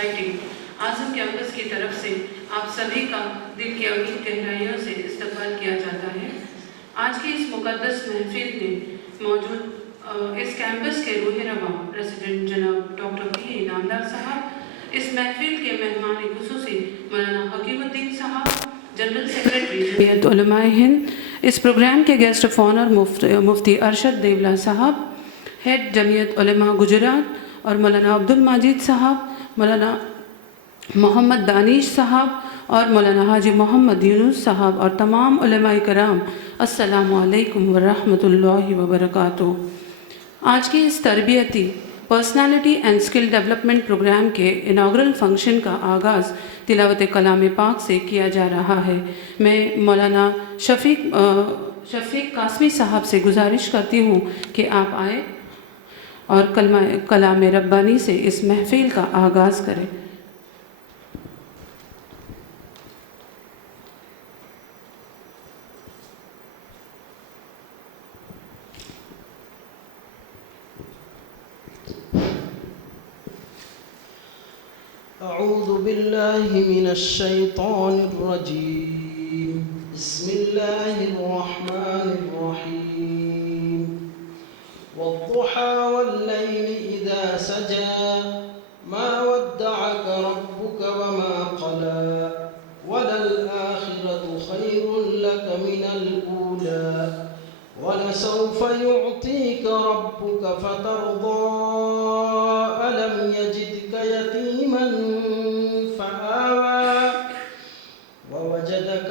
Society आज़म campus की तरफ से आप सभी का दिल की अमीर गहराइयों से इस्तकबाल किया जाता है। आज की इस मुक़द्दस महफिल में मौजूद इस कैंपस के रूह रवा प्रेसिडेंट जनाब डॉक्टर पी इनामदार साहब, इस महफिल के मेहमान खुसूसी मौलाना हकीमुद्दीन साहब, जनरल सेक्रेटरी जमीयत उलमाए हिंद, इस प्रोग्राम के गेस्ट ऑफ ऑनर मुफ्ती अरशद देवला साहब, हेड जमीयत उलमा गुजरात, और मौलाना अब्दुल माजिद साहब, मौलाना मोहम्मद दानिश साहब और मौलाना हाजी मोहम्मद यूनुस साहब और तमाम उलमाए कराम, अस्सलामु अलैकुम व रहमतुल्लाहि व बरकातुहू। आज की इस तरबियती personality and skill development program के इनाग्रल फंक्शन का आगाज़ तिलावत कलाम पाक से किया जा रहा है। मैं मौलाना शफीक कासमी साहब से गुजारिश करती हूँ कि आप आए और कलाम रब्बानी से इस महफिल का आगाज़ करें। अऊज़ु बिल्लाहि मिनश शैतानिर रजीम। बिस्मिल्लाहिर रहमानिर रहीम। वद्दुहा वल्लैलि इज़ा सजा मा वद्दअक रब्बुक वमा क़ला वलल आखिरतु खैरुल लक मिनल ऊला वलसौफ युअतीक रब्बुक फतरदा अलम यजिदक यतीमन फआवा ववजदक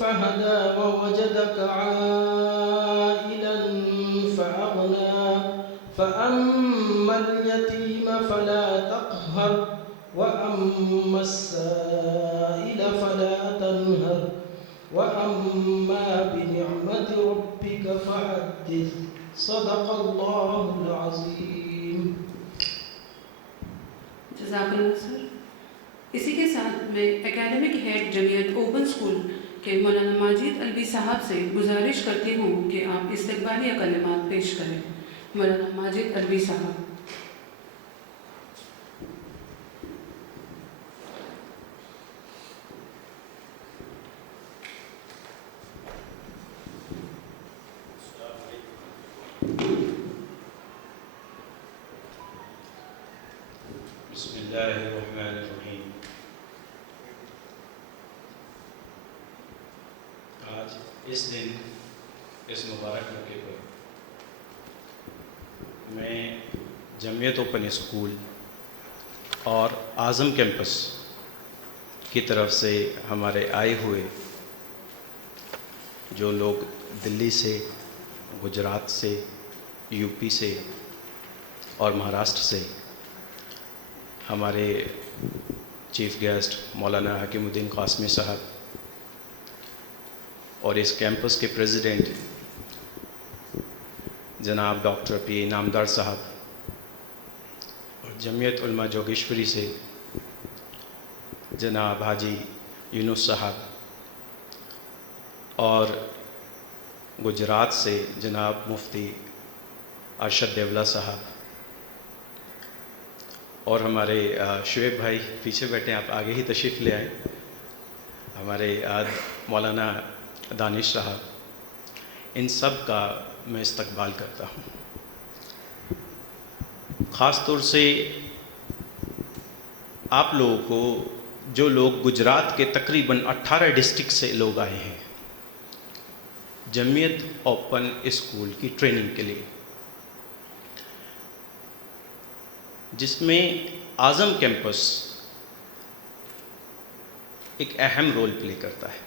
फहदा ववजदक आइलन फअगना फअम्मल यतीम फला तक़हर वअम्मा अस्साइल फला तनहर वअम्मा बिनिअमति रब्बिक फहद्दिस। सदक़ल्लाहुल अज़ीम। जज़ाकल्लाह सर। इसी के साथ मैं academic head Jamiat open school के मौलाना माजिद अलवी साहब से गुजारिश करती हूँ कि आप इस्तक़बालिया कलिमात पेश करें। मौलाना माजिद अलवी साहब। बिस्मिल्लाहिर्रहमानिर्रहीम। आज इस दिन, इस मुबारक मौके पर मैं जमीयत ओपन स्कूल और आज़म कैंपस की तरफ से हमारे आए हुए जो लोग दिल्ली से, गुजरात से, यूपी से और महाराष्ट्र से, हमारे चीफ गेस्ट मौलाना हकीमुद्दीन कासमी साहब और इस कैंपस के प्रेसिडेंट जनाब डॉक्टर पी इनामदार साहब और जमीयत उलमा जोगेश्वरी से जनाब हाजी यूनुस साहब और गुजरात से जनाब मुफ्ती अरशद देवला साहब और हमारे शुएब भाई पीछे बैठे, आप आगे ही तशरीफ़ ले आए, हमारे मौलाना दानिश साहब, इन सब का मैं इस्तकबाल करता हूँ। ख़ास तौर से आप लोगों को, जो लोग गुजरात के तकरीबन 18 डिस्ट्रिक्ट से लोग आए हैं जमीयत ओपन स्कूल की ट्रेनिंग के लिए, जिसमें आज़म कैंपस एक अहम रोल प्ले करता है।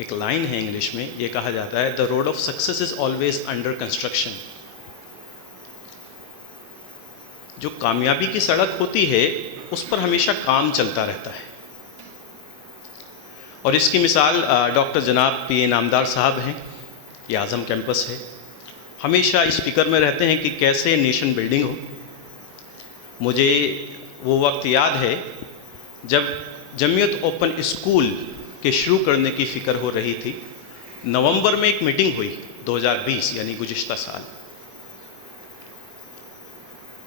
एक लाइन है इंग्लिश में, ये कहा जाता है, the road of success is always under construction. जो कामयाबी की सड़क होती है उस पर हमेशा काम चलता रहता है, और इसकी मिसाल डॉक्टर जनाब पी इनामदार साहब हैं। ये आज़म कैंपस है, हमेशा इस फिक्र में रहते हैं कि कैसे नेशन बिल्डिंग हो। मुझे वो वक्त याद है जब जमीयत ओपन स्कूल के शुरू करने की फ़िक्र हो रही थी। नवंबर में एक मीटिंग हुई 2020 यानी गुज़िश्ता साल,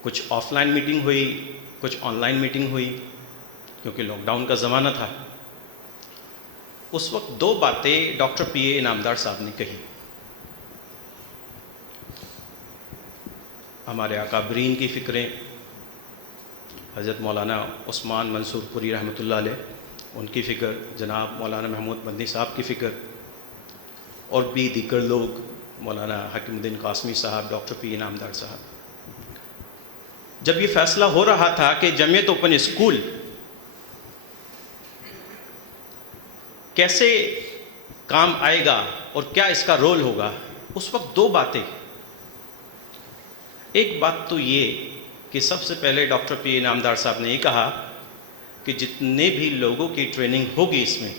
कुछ ऑफलाइन मीटिंग हुई, कुछ ऑनलाइन मीटिंग हुई, क्योंकि लॉकडाउन का ज़माना था। उस वक्त दो बातें डॉक्टर पी ए इनामदार साहब ने कही। हमारे अकाबरीन की फ़िक्रें, हज़रत मौलाना उस्मान मंसूर पुरी रहमतुल्लाह अलैह, उनकी फ़िक्र, जनाब मौलाना महमूद मदनी साहब की फ़िक्र, और भी दीगर लोग, मौलाना हकीमुद्दीन कासमी साहब, डॉक्टर पी इनामदार साहब। जब ये फ़ैसला हो रहा था कि जमीयत ओपन स्कूल कैसे काम आएगा और क्या इसका रोल होगा, उस वक्त दो बातें। एक बात तो ये कि सबसे पहले डॉक्टर पी इनामदार साहब ने ये कहा कि जितने भी लोगों की ट्रेनिंग होगी इसमें,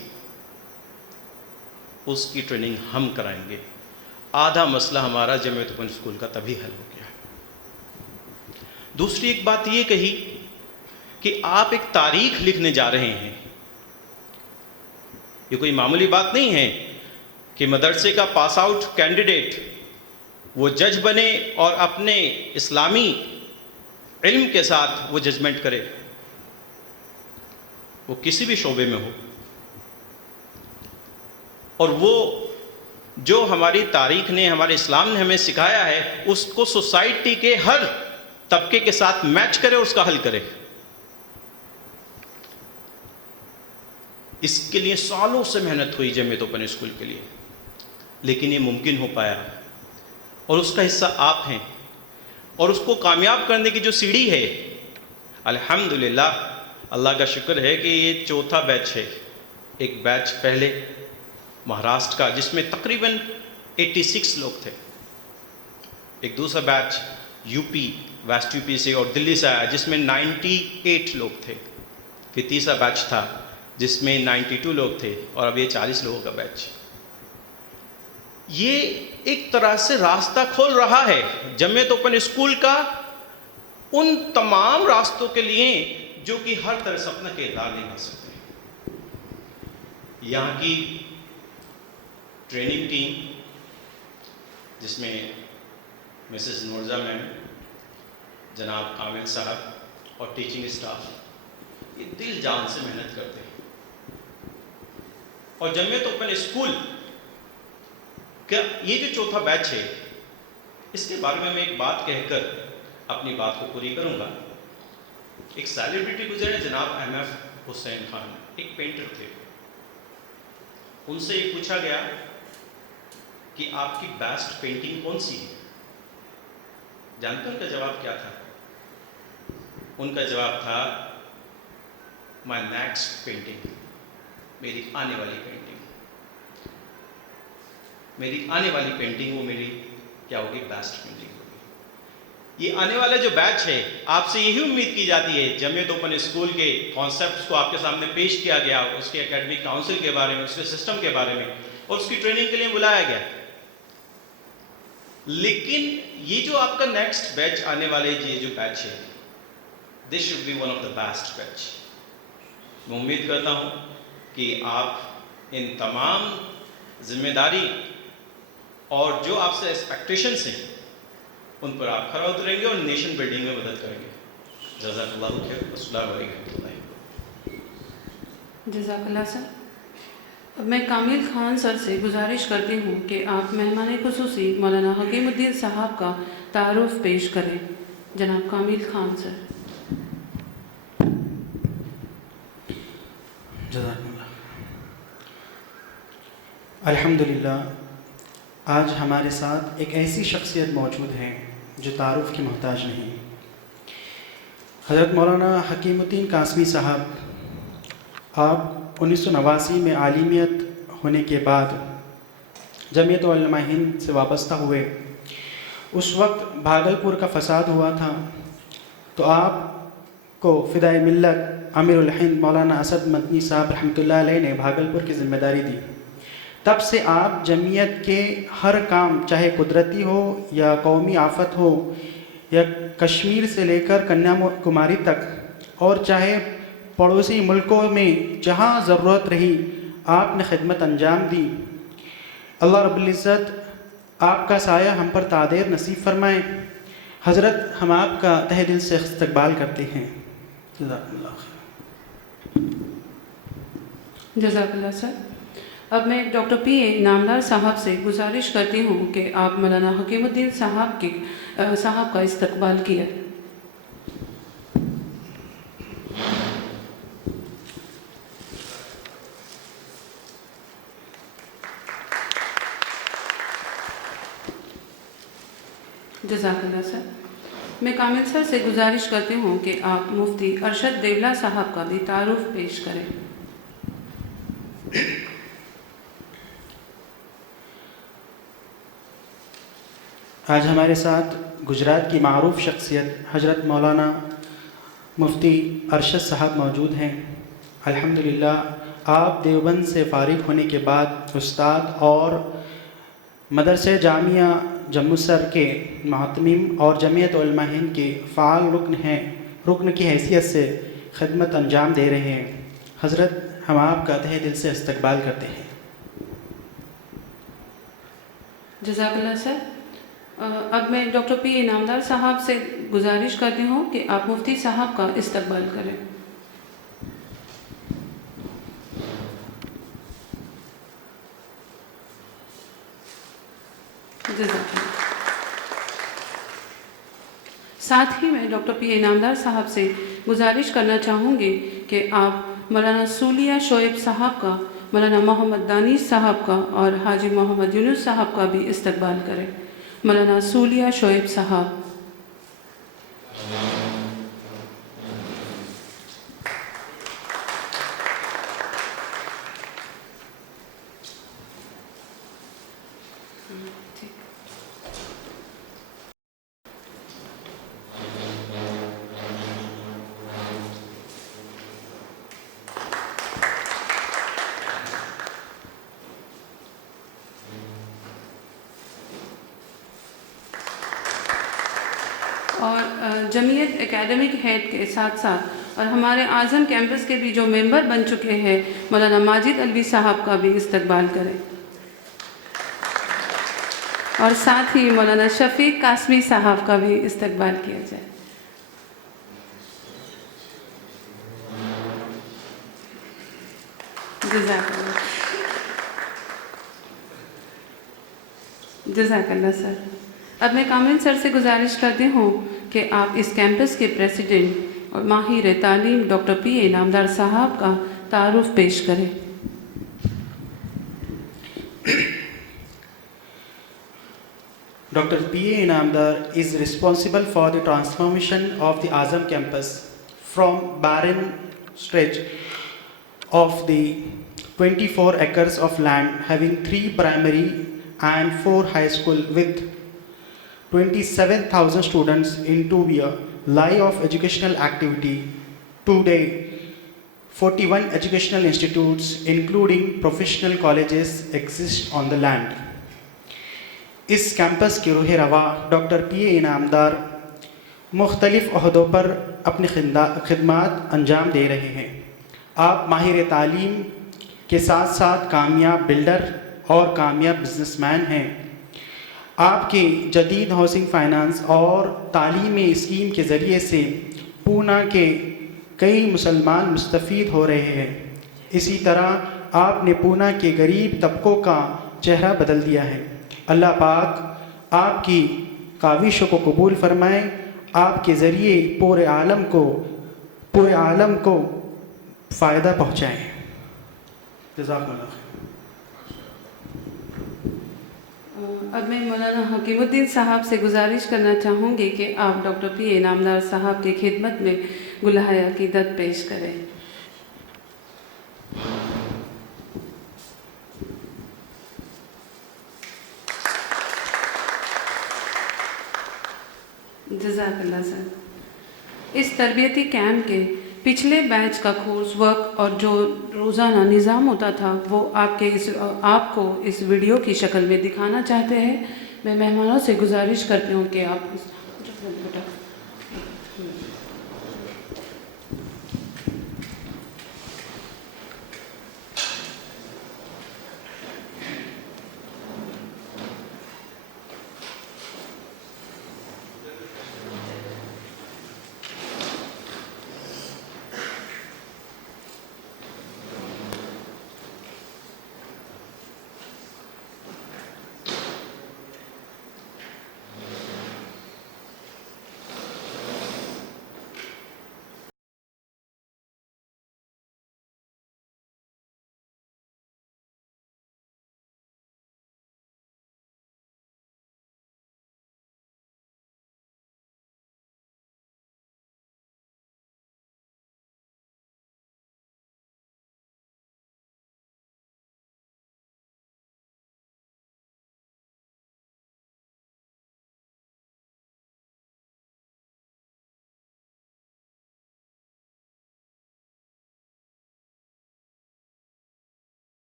उसकी ट्रेनिंग हम कराएंगे। आधा मसला हमारा जमीयत ओपन स्कूल का तभी हल हो गया। दूसरी एक बात ये कही कि आप एक तारीख लिखने जा रहे हैं। ये कोई मामूली बात नहीं है कि मदरसे का पास आउट कैंडिडेट वो जज बने और अपने इस्लामी इल्म के साथ वो जजमेंट करे, वो किसी भी शोबे में हो। और वो जो हमारी तारीख ने, हमारे इस्लाम ने हमें सिखाया है, उसको सोसाइटी के हर तबके के साथ मैच करे और उसका हल करे। इसके लिए सालों से मेहनत हुई जमीयत ओपन स्कूल के लिए, लेकिन ये मुमकिन हो पाया और उसका हिस्सा आप हैं। और उसको कामयाब करने की जो सीढ़ी है, अल्हम्दुलिल्लाह, अल्लाह का शुक्र है कि ये चौथा बैच है। एक बैच पहले महाराष्ट्र का जिसमें तकरीबन 86 लोग थे, एक दूसरा बैच यूपी, वेस्ट यूपी से और दिल्ली से आया जिसमें 98 लोग थे, फिर तीसरा बैच था जिसमें 92 लोग थे, और अब ये 40 लोगों का बैच। ये एक तरह से रास्ता खोल रहा है जमीयत ओपन स्कूल का उन तमाम रास्तों के लिए जो कि हर तरह से अपना किरदार निभा सकते हैं। यहाँ की ट्रेनिंग टीम, जिसमें मिसेस नूरजा मैम, जनाब कामिल साहब और टीचिंग स्टाफ, ये दिल जान से मेहनत करते हैं। और जमीयत ओपन स्कूल क्या ये जो चौथा बैच है, इसके बारे में मैं एक बात कहकर अपनी बात को पूरी करूंगा। एक सेलिब्रिटी गुजरे, जनाब MF हुसैन खान, एक पेंटर थे। उनसे ये पूछा गया कि आपकी बेस्ट पेंटिंग कौन सी है? जानते उनका जवाब क्या था? उनका जवाब था, माय नेक्स्ट पेंटिंग, मेरी आने वाली पेंटिंग, मेरी आने वाली पेंटिंग वो मेरी क्या होगी? बेस्ट पेंटिंग होगी। ये आने वाला जो बैच है, आपसे यही उम्मीद की जाती है। जमीयत ओपन स्कूल के कॉन्सेप्ट्स को आपके सामने पेश किया गया, उसके एकेडमिक काउंसिल के बारे में, उसके सिस्टम के बारे में, और उसकी ट्रेनिंग के लिए बुलाया गया। लेकिन ये जो आपका नेक्स्ट बैच आने वाले ये जो बैच है, this should be one of the best batch. मैं उम्मीद करता हूँ कि आप इन तमाम जिम्मेदारी और जो आपसे एक्सपेक्टेशंस हैं, उन पर आप खरा उतरेंगे और नेशन बिल्डिंग में मदद करेंगे। जज़ाकल्लाहु खैर। अस्सलामु अलैकुम। जज़ाकल्लाह सर। अब मैं कामिल खान सर से गुजारिश करती हूँ कि आप मेहमान खुसूसी मौलाना हकीमुद्दीन साहब का तारुफ पेश करें। जनाब कामिल खान सर। जज़ाकल्लाह। अल्हम्दुलिल्लाह, आज हमारे साथ एक ऐसी शख्सियत मौजूद है जो तारुफ की मोहताज नहीं। हज़रत मौलाना हकीमुद्दीन कासमी साहब, आप 1989 में आलिमियत होने के बाद जमीयत उलमा हिंद से वाबस्ता हुए। उस वक्त भागलपुर का फ़साद हुआ था, तो आपको फ़िदाए मिल्लत अमीरुल हिंद मौलाना असद मदनी साहब रहमतुल्लाह अलैह ने भागलपुर की ज़िम्मेदारी दी। तब से आप जमीयत के हर काम, चाहे कुदरती हो या कौमी आफत हो या कश्मीर से लेकर कन्याकुमारी तक, और चाहे पड़ोसी मुल्कों में जहाँ ज़रूरत रही, आपने खिदमत अंजाम दी। अल्लाह रब्बुल इज़्ज़त आपका साया हम पर तादेर नसीब फरमाए। हज़रत हम आपका तहे दिल से इस्तकबाल करते हैं। जज़ाकल्लाह खैर। जज़ाकल्लाह सर। अब मैं डॉक्टर पी ए इनामदार साहब से गुजारिश करती हूँ कि आप मौलाना हकीमुद्दीन साहब का इस्तकबाल किया। जज़ाकल्लाह सर। मैं कामिल सर से गुजारिश करती हूँ कि आप मुफ्ती अरशद देवला साहब का भी तारुफ पेश करें। आज हमारे साथ गुजरात की मारूफ शख्सियत हज़रत मौलाना मुफ्ती अरशद साहब मौजूद हैं। अल्हम्दुलिल्लाह आप देवबंद से फ़ारिग होने के बाद उस्ताद और मदरसे जामिया जम्मूसर के महतमीम और जमीयत उलमा हिंद के फ़ाल रुकन की हैसियत से खिदमत अंजाम दे रहे हैं। हज़रत हम आपका तहे दिल से इस्तकबाल करते हैं। जज़ाकल्लाह सर। अब मैं डॉक्टर पी इनामदार साहब से गुजारिश करती हूँ कि आप मुफ्ती साहब का इस्तकबाल करें। जज़ाकल्लाह। साथ ही मैं डॉक्टर पी इनामदार साहब से गुजारिश करना चाहूँगी कि आप मौलाना सूलिया शोएब साहब का, मौलाना मोहम्मद दानिश साहब का और हाजी मोहम्मद यूनुस साहब का भी इस्तकबाल करें। मौलाना सूलिया शोएब साहब। और जमीयत एकेडमिक हेड के साथ साथ और हमारे आज़म कैंपस के भी जो मेंबर बन चुके हैं मौलाना माजिद अलवी साहब का भी इस्तकबाल करें। और साथ ही मौलाना शफीक कासमी साहब का भी इस्तकबाल किया जाए। जज़ाकल्लाह सर। अब मैं कामिल सर से गुजारिश करती हूँ कि आप इस कैंपस के प्रेसिडेंट और माहिर तालीम डॉक्टर पी ए इनामदार साहब का तारुफ पेश करें। Dr. P.A. Inamdar is responsible for the transformation of the Azam campus from barren stretch of the 24 acres of land having 3 primary and 4 high school with 27,000 students into a life of educational activity. Today, 41 educational institutes including professional colleges exist on the land. इस campus के रूह रवा doctor P A Inamdar मुख्तलिफ़ ओहदों पर अपनी खिदमत अंजाम दे रहे हैं। आप माहिर तालीम के साथ साथ कामयाब बिल्डर और कामयाब बिजनेसमैन हैं। आपके जदीद हाउसिंग फाइनेंस और तालीमी स्कीम के ज़रिए से पूना के कई मुसलमान मुस्तफ़ीद हो रहे हैं। इसी तरह आपने पूना के गरीब तबकों का चेहरा बदल दिया है। अल्लाह पाक आपकी काविशों को कबूल फरमाए, आपके ज़रिए पूरे आलम को फ़ायदा पहुँचाएँ। जज़ाकुमुल्लाह। अब मैं मौलाना हकीमुद्दीन साहब से गुजारिश करना चाहूँगी कि आप डॉक्टर पी ए इनामदार साहब की खिदमत में गुलाहे अक़ीदत पेश करें। जज़ाकल्लाह सर। इस तरबियती कैंप के पिछले बैच का कोर्स वर्क और जो रोज़ाना निज़ाम होता था वो आपको इस वीडियो की शक्ल में दिखाना चाहते हैं। मैं मेहमानों से गुजारिश करती हूँ कि आप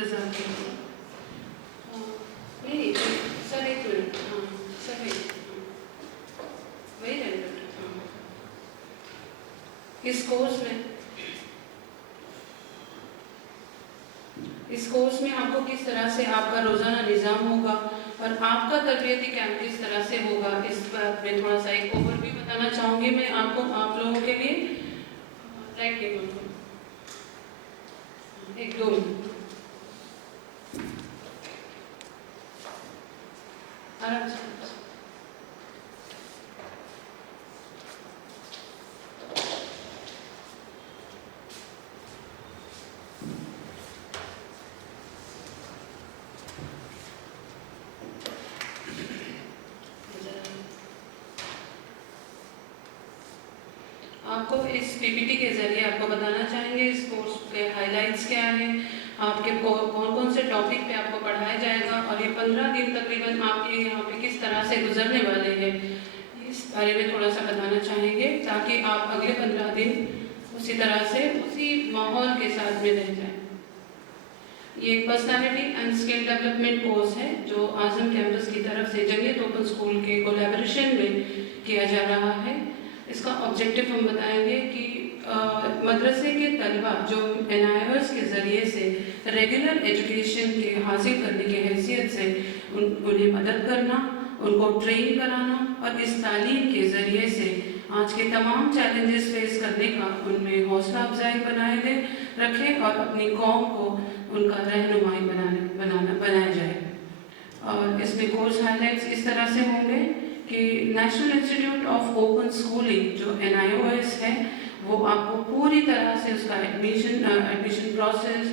इंतज़ार कीजिए। नहीं सर, एक मिनट। हाँ सर, वही रहेगा। इस कोर्स में आपको किस तरह से आपका रोज़ाना निज़ाम होगा और आपका तरबियती कैंप किस तरह से होगा, इस पर मैं थोड़ा सा एक ओवरव्यू बताना चाहूँगी मैं आपको, आप लोगों के लिए। लाइट के एक दो मिनट आराम से। आपको इस पीपीटी के ज़रिए आपको बताना चाहेंगे इस कोर्स के हाइलाइट्स क्या हैं, आपके कौन कौन से टॉपिक पे आपको पढ़ाया जाएगा और ये 15 दिन तकरीबन आपके यहाँ पे किस तरह से गुजरने वाले हैं, इस बारे में थोड़ा सा बताना चाहेंगे ताकि आप अगले 15 दिन उसी तरह से उसी माहौल के साथ में रह जाएं। ये personality and skill development course है जो आज़म कैंपस की तरफ से जमीयत ओपन स्कूल के कोलैबोरेशन में किया जा रहा है। इसका ऑब्जेक्टिव हम बताएंगे कि मदरसे के तलबा जो NIOS के ज़रिए से रेगुलर एजुकेशन के हासिल करने की हैसियत से उन्हें मदद करना, उनको ट्रेन कराना और इस तालीम के ज़रिए से आज के तमाम चैलेंजेस फेस करने का उनमें हौसला अफजाई रखें और अपनी कौम को उनका रहनुमाई बनाया जाए। और इसमें कोर्स हाइलाइट्स इस तरह से होंगे कि national institute of open schooling जो NIOS है वो आपको पूरी तरह से उसका एडमिशन प्रोसेस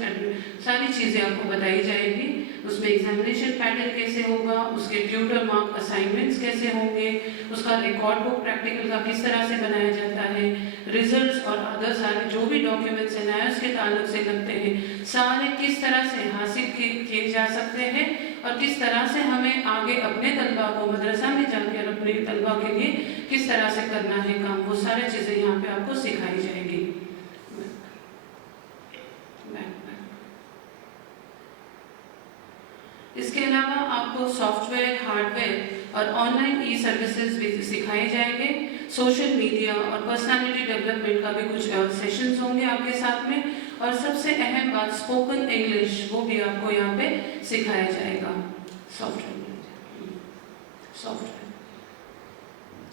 सारी चीज़ें आपको बताई जाएगी। उसमें एग्जामिनेशन पैटर्न कैसे होगा, उसके ट्यूटर मार्क असाइनमेंट्स कैसे होंगे, उसका रिकॉर्ड बुक प्रैक्टिकल का किस तरह से बनाया जाता है, रिजल्ट्स और अदर सारे जो भी डॉक्यूमेंट्स NIOS के ताल्लुक से लगते हैं सारे किस तरह से हासिल किए जा सकते हैं और किस तरह से हमें आगे अपने तलबा को मदरसा में जाकर अपने तलबा के लिए किस तरह से करना है काम, वो सारी चीज़ें यहाँ पे आपको सिखाई जाएगी। इसके अलावा आपको सॉफ्टवेयर, हार्डवेयर और ऑनलाइन सर्विसेज भी सिखाए जाएंगे। सोशल मीडिया और पर्सनालिटी डेवलपमेंट का भी कुछ सेशंस होंगे आपके साथ में और सबसे अहम बात स्पोकन इंग्लिश, वो भी आपको यहाँ पे सिखाया जाएगा। सॉफ्टवेयर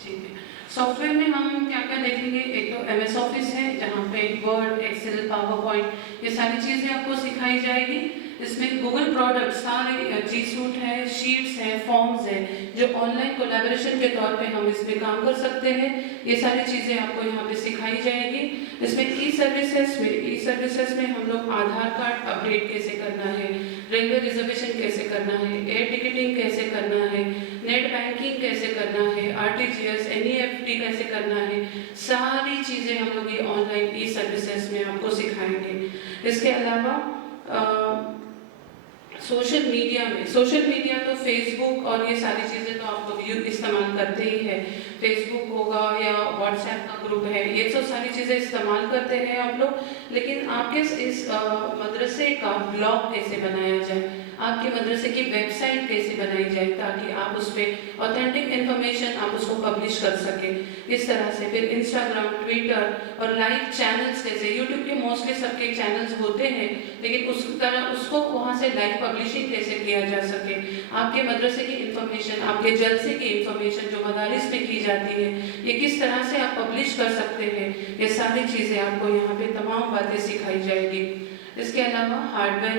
ठीक है। सॉफ्टवेयर में हम क्या क्या देखेंगे, एक तो MS ऑफिस है जहाँ पे वर्ड, एक्सेल, पावर पॉइंट ये सारी चीज़ें आपको सिखाई जाएगी। इसमें गूगल प्रोडक्ट सारे G Suite है, शीट्स हैं, फॉर्म्स हैं जो ऑनलाइन कोलैबोरेशन के तौर पे हम इसमें काम कर सकते हैं, ये सारी चीज़ें आपको यहाँ पे सिखाई जाएगी। इसमें ई सर्विसेज में हम लोग आधार कार्ड अपडेट कैसे करना है, रेलवे रिजर्वेशन कैसे करना है, एयर टिकटिंग कैसे करना है, नेट बैंकिंग कैसे करना है, RTGS, NEFT कैसे करना है, सारी चीज़ें हम लोग ये ऑनलाइन ई सर्विसेज में आपको सिखाएंगे। इसके अलावा सोशल मीडिया तो फेसबुक और ये सारी चीज़ें तो आप लोग इस्तेमाल करते ही हैं, फेसबुक होगा या व्हाट्सएप का ग्रुप है, ये तो सारी चीज़ें इस्तेमाल करते हैं आप लोग। लेकिन आपके इस मदरसे का ब्लॉग कैसे बनाया जाए, आपके मदरसे की वेबसाइट कैसे बनाई जाए ताकि आप उस पर ऑथेंटिक इन्फॉर्मेशन आप उसको पब्लिश कर सकें इस तरह से। फिर इंस्टाग्राम, ट्विटर और लाइव चैनल्स कैसे, यूट्यूब के मोस्टली सबके चैनल्स होते हैं लेकिन उसको वहाँ से लाइव पब्लिशिंग कैसे किया जा सके, आपके मदरसे की इंफॉर्मेशन, आपके जलसे की इंफॉर्मेशन जो मदारिस में की जाती है ये किस तरह से आप पब्लिश कर सकते हैं, ये सारी चीज़ें आपको यहाँ पे तमाम बातें सिखाई जाएगी। इसके अलावा हार्डवेयर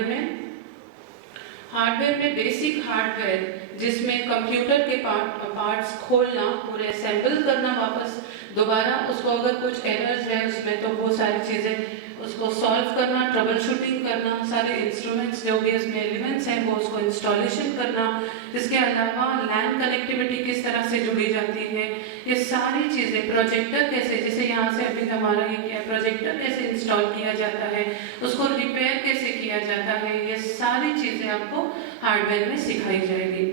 में बेसिक हार्डवेयर जिसमें कंप्यूटर के पार्ट्स खोलना, पूरे असेंबल करना, वापस दोबारा उसको अगर कुछ एरर्स है उसमें तो वो सारी चीज़ें उसको सॉल्व करना, ट्रबल शूटिंग करना, सारे इंस्ट्रूमेंट्स जो भी इसमें एलिमेंट्स हैं वो उसको इंस्टॉलेशन करना। इसके अलावा लैन कनेक्टिविटी किस तरह से जुड़ी जाती है, ये सारी चीज़ें, प्रोजेक्टर कैसे, जैसे यहाँ से अभी हमारा ये क्या प्रोजेक्टर कैसे इंस्टॉल किया जाता है, उसको रिपेयर कैसे किया जाता है, ये सारी चीज़ें आपको हार्डवेयर में सिखाई जाएगी।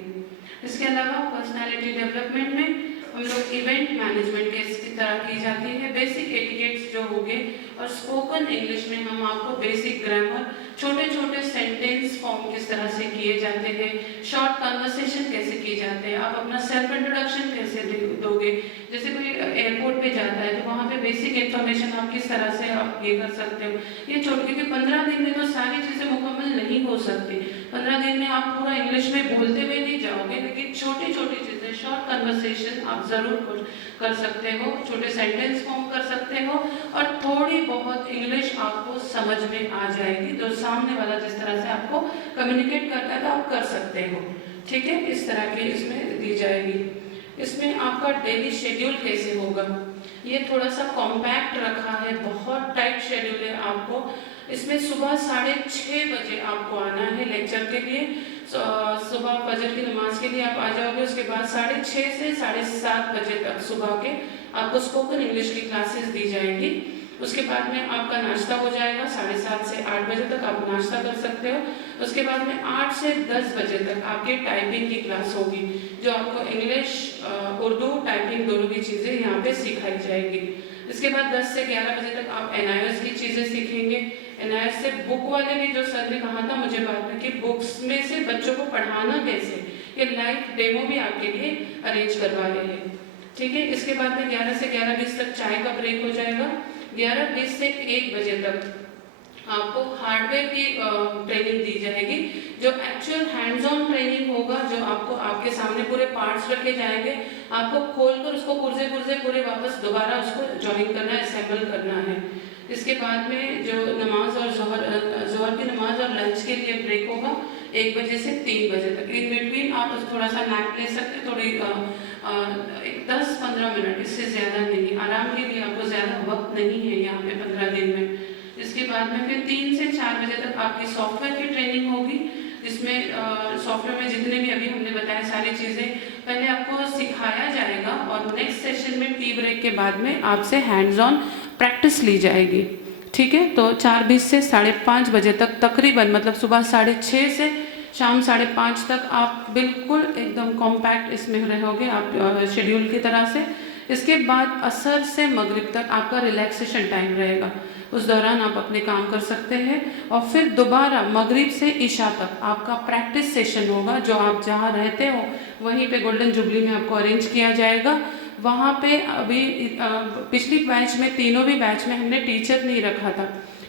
इसके अलावा पर्सनालिटी डेवलपमेंट में हम लोग इवेंट मैनेजमेंट किस तरह की जाती है, बेसिक एटिकेट्स जो होंगे और स्पोकन इंग्लिश में हम आपको बेसिक ग्रामर, छोटे छोटे सेंटेंस फॉर्म किस तरह से किए जाते हैं, शॉर्ट कन्वर्सेशन कैसे किए जाते हैं, आप अपना सेल्फ इंट्रोडक्शन कैसे दोगे। जैसे कोई एयरपोर्ट पे जाता है तो वहाँ पे बेसिक इन्फॉर्मेशन आप किस तरह से आप ये कर सकते हो। ये छोटे, क्योंकि 15 दिन में तो सारी चीज़ें मुकम्मल नहीं हो सकती। 15 दिन में आप पूरा इंग्लिश में बोलते हुए नहीं जाओगे, लेकिन छोटी छोटी चीज़ें, शॉर्ट कन्वर्सेशन आप ज़रूर कर सकते हो, छोटे सेंटेंस फॉर्म कर सकते हो और थोड़ी बहुत इंग्लिश आपको समझ में आ जाएगी। तो सामने वाला जिस तरह से आपको कम्युनिकेट करता है तो आप कर सकते हो, ठीक है। इस तरह की इसमें दी जाएगी। इसमें आपका डेली शेड्यूल कैसे होगा, ये थोड़ा सा कॉम्पैक्ट रखा है, बहुत टाइट शेड्यूल है। आपको इसमें सुबह 6:30 बजे आपको आना है लेक्चर के लिए। सुबह फजर की नमाज के लिए आप आ जाओगे। उसके बाद 6:30 से 7:30 बजे तक सुबह के आपको स्पोकन इंग्लिश की क्लासेस दी जाएंगी। उसके बाद में आपका नाश्ता हो जाएगा, 7:30 से 8 बजे तक आप नाश्ता कर सकते हो। उसके बाद में 8 से 10 बजे तक आपकी टाइपिंग की क्लास होगी, जो आपको इंग्लिश उर्दू टाइपिंग दोनों की चीज़ें यहाँ पे सिखाई जाएगी। इसके बाद 10 से 11 बजे तक आप NIOS की चीज़ें सीखेंगे। NIOS से बुक वाले भी, जो सर ने कहा था मुझे बात में कि बुक्स में से बच्चों को पढ़ाना कैसे, ये लाइव डेमो भी आपके लिए अरेंज करवा रहे हैं, ठीक है। इसके बाद में 11 से 11:20 तक चाय का ब्रेक हो जाएगा। 11:20 से 1 बजे तक आपको हार्डवेयर की ट्रेनिंग दी जाएगी, जो एक्चुअल हैंड्स ऑन ट्रेनिंग होगा, जो आपको आपके सामने पूरे पार्ट्स रखे जाएंगे, आपको खोलकर उसको पुर्जे पूरे वापस दोबारा उसको जॉइन करना है, असेंबल करना है। इसके बाद में जो नमाज और जोहर की नमाज और लंच के लिए ब्रेक होगा 1 बजे से 3 बजे तक। इन बिटवीन आप थोड़ा सा नैप ले सकते हैं, थोड़ी 10-15 मिनट, इससे ज़्यादा नहीं। आराम के लिए आपको ज़्यादा वक्त नहीं है यहाँ पे 15 दिन में। इसके बाद में फिर 3 से 4 बजे तक आपकी सॉफ्टवेयर की ट्रेनिंग होगी, जिसमें सॉफ्टवेयर में जितने भी अभी हमने बताया सारी चीज़ें पहले आपको सिखाया जाएगा और नेक्स्ट सेशन में टी ब्रेक के बाद में आपसे हैंड्स ऑन प्रैक्टिस ली जाएगी, ठीक है। तो 4:20 से 5:30 बजे तक तकरीबन, मतलब सुबह 6:30 से शाम 5:30 तक आप बिल्कुल एकदम कॉम्पैक्ट इसमें रहोगे आप शेड्यूल की तरह से। इसके बाद असर से मगरिब तक आपका रिलैक्सेशन टाइम रहेगा, उस दौरान आप अपने काम कर सकते हैं। और फिर दोबारा मगरिब से इशा तक आपका प्रैक्टिस सेशन होगा, जो आप जहाँ रहते हो वहीं पे गोल्डन जुबली में आपको अरेंज किया जाएगा। वहाँ पे अभी पिछली बैच में, तीनों भी बैच में हमने टीचर नहीं रखा था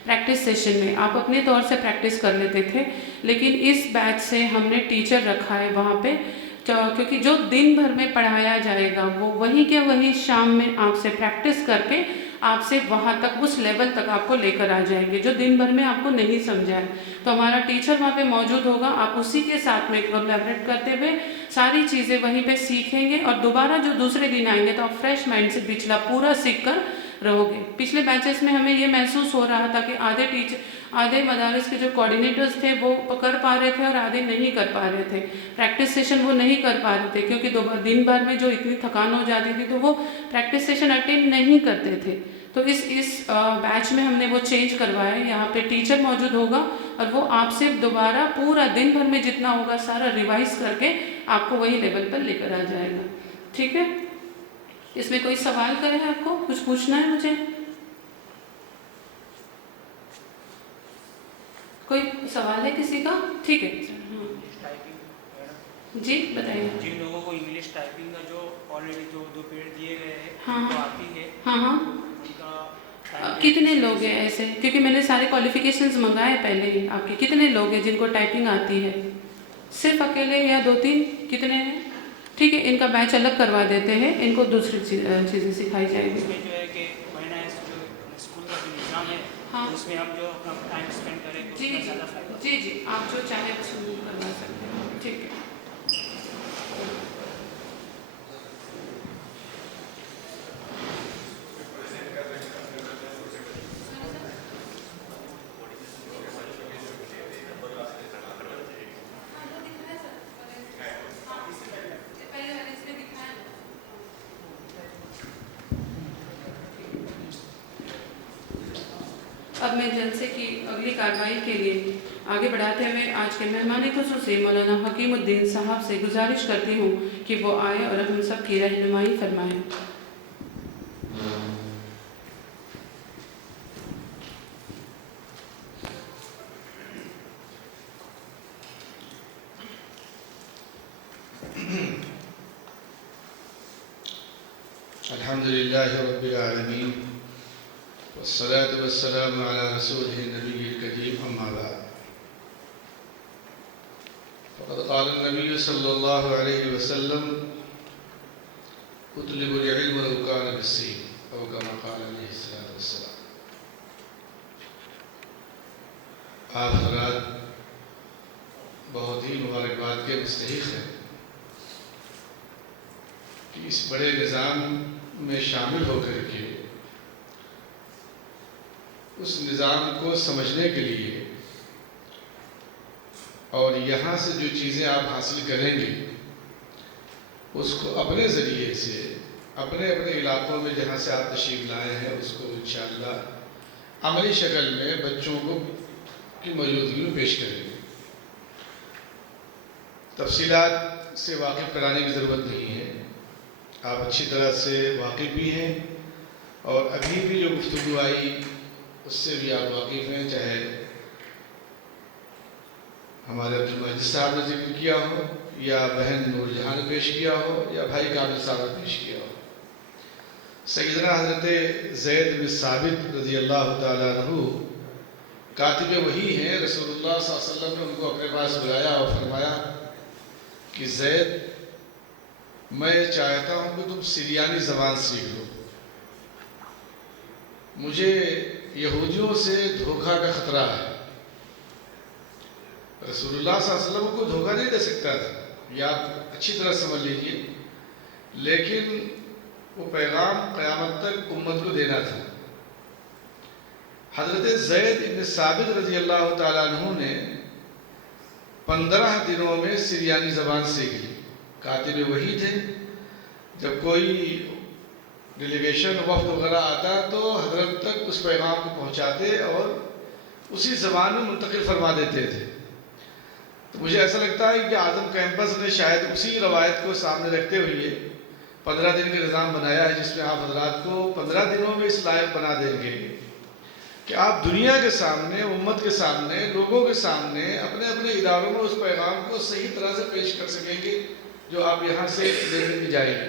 प्रैक्टिस सेशन में, आप अपने तौर से प्रैक्टिस कर लेते थे। लेकिन इस बैच से हमने टीचर रखा है वहाँ पे, क्योंकि जो दिन भर में पढ़ाया जाएगा वो वहीं के वहीं शाम में आपसे प्रैक्टिस करके आपसे वहाँ तक, उस लेवल तक आपको लेकर आ जाएंगे जो दिन भर में आपको नहीं समझा है। तो हमारा टीचर वहाँ पे मौजूद होगा, आप उसी के साथ में कोलैबोरेट करते हुए सारी चीज़ें वहीं पे सीखेंगे और दोबारा जो दूसरे दिन आएंगे तो आप फ्रेश माइंड से पिछला पूरा सीख कर रहोगे। पिछले बैचेस में हमें ये महसूस हो रहा था कि आधे मदारिस के जो कोऑर्डिनेटर्स थे वो कर पा रहे थे और आधे नहीं कर पा रहे थे, प्रैक्टिस सेशन वो नहीं कर पा रहे थे, क्योंकि दिन भर में जो इतनी थकान हो जाती थी तो वो प्रैक्टिस सेशन अटेंड नहीं करते थे। तो इस बैच में हमने वो चेंज करवाया है, यहाँ पे टीचर मौजूद होगा और वो आपसे दोबारा पूरा दिन भर में जितना होगा सारा रिवाइज करके आपको वही लेवल पर लेकर आ जाएगा, ठीक है। इसमें कोई सवाल करें, आपको कुछ पूछना है मुझे? कोई सवाल है किसी का? ठीक है, जी बताइए। जिन लोगों को इंग्लिश टाइपिंग का जो ऑलरेडी जो 2 पीरियड दिए गए हैं, हाँ तो आती है, हाँ उनका कितने लोग हैं ऐसे? क्योंकि मैंने सारे क्वालिफिकेशंस मंगाए पहले ही आपके। कितने लोग हैं जिनको टाइपिंग आती है? सिर्फ अकेले या 2-3? कितने हैं? ठीक है, इनका बैच अलग करवा देते हैं, इनको दूसरी चीज़ें सिखाई जाएगी। इसमें जो है कि महीना स्कूल का जो निज़ाम है, हाँ, उसमें हम जो अपना टाइम स्पेंड करें तो जी उसमें ज़्यादा फायदा। जी आप जो चाहे शुरू करवा सकते हैं, ठीक है। अब मैं जलसे की अगली कार्रवाई के लिए आगे बढ़ाते हुए आज के मेहमान खुसूसी मौलाना हकीमुद्दीन साहब से गुजारिश करती हूँ कि वो आए और हम सब की रहनुमाई फरमाएं। अल्हम्दुलिल्लाहि रब्बिल आलमीन वस्सलातु वस्सलामु अला रसूलिहि नबिय्यिल करीम अम्मा बाद। फ़क़द क़ाल नबी सल्लल्लाहु अलैहि वसल्लम उतलुबुल इल्म वलौ कान बिस्सीन औ कमा क़ाल अलैहि सल्लल्लाहु अलैहि वसल्लम। आप हज़रात बहुत ही मुबारकबाद के मुस्तहिक़ हैं कि इस बड़े निज़ाम में शामिल होकर के उस निज़ाम को समझने के लिए और यहाँ से जो चीज़ें आप हासिल करेंगे उसको अपने ज़रिए से अपने अपने इलाक़ों में जहाँ से आप तशरीफ़ लाए हैं उसको इंशाअल्लाह अमली शक्ल में बच्चों को की मौजूदगी में पेश करेंगे। तफसीलात से वाकिफ़ कराने की ज़रूरत नहीं है, आप अच्छी तरह से वाकिफ़ भी हैं और अभी भी जो गुफ्तगू आई उससे भी आप वाकिफ़ हैं, चाहे हमारे अब्दुल मजीद साहब ने जिक्र किया हो या बहन नूरजहां ने पेश किया हो या भाई काबिल साहब ने पेश किया हो। सैयदना हज़रत ज़ैद बिन साबित रज़ी अल्लाह तआला अन्हु कातिबे वही हैं। रसूलुल्लाह सल्लल्लाहु अलैहि वसल्लम ने उनको अपने पास बुलाया और फरमाया कि ज़ैद, मैं चाहता हूँ कि तुम सीरियानी ज़बान सीख लो। मुझे यहूदियों से धोखा का ख़तरा है। रसूलुल्लाह सल्लल्लाहु अलैहि वसल्लम को धोखा नहीं दे सकता था, यह आप अच्छी तरह समझ लीजिए, लेकिन वो पैगाम क़यामत तक उम्मत को देना था। हज़रत ज़ैद इब्न साबित रज़ी अल्लाह तआला अन्हु ने 15 दिनों में सीरियानी ज़बान सीख ली। कातिब वही थे। जब कोई डेलीगेशन वफ़द वगैरह आता तो हज़रत तक उस पैगाम को पहुँचाते और उसी ज़बान में मुंतकिल फरमा देते थे। तो मुझे ऐसा लगता है कि आज़म कैंपस ने शायद उसी रवायत को सामने रखते हुए 15 दिन का निज़ाम बनाया है, जिसमें आप हज़रात को 15 दिनों में इस लायक बना देंगे कि आप दुनिया के सामने, उम्मत के सामने, लोगों के सामने अपने अपने इदारों में उस पैगाम को सही तरह से पेश कर सकेंगे जो आप यहाँ से लेकर के जाएंगे।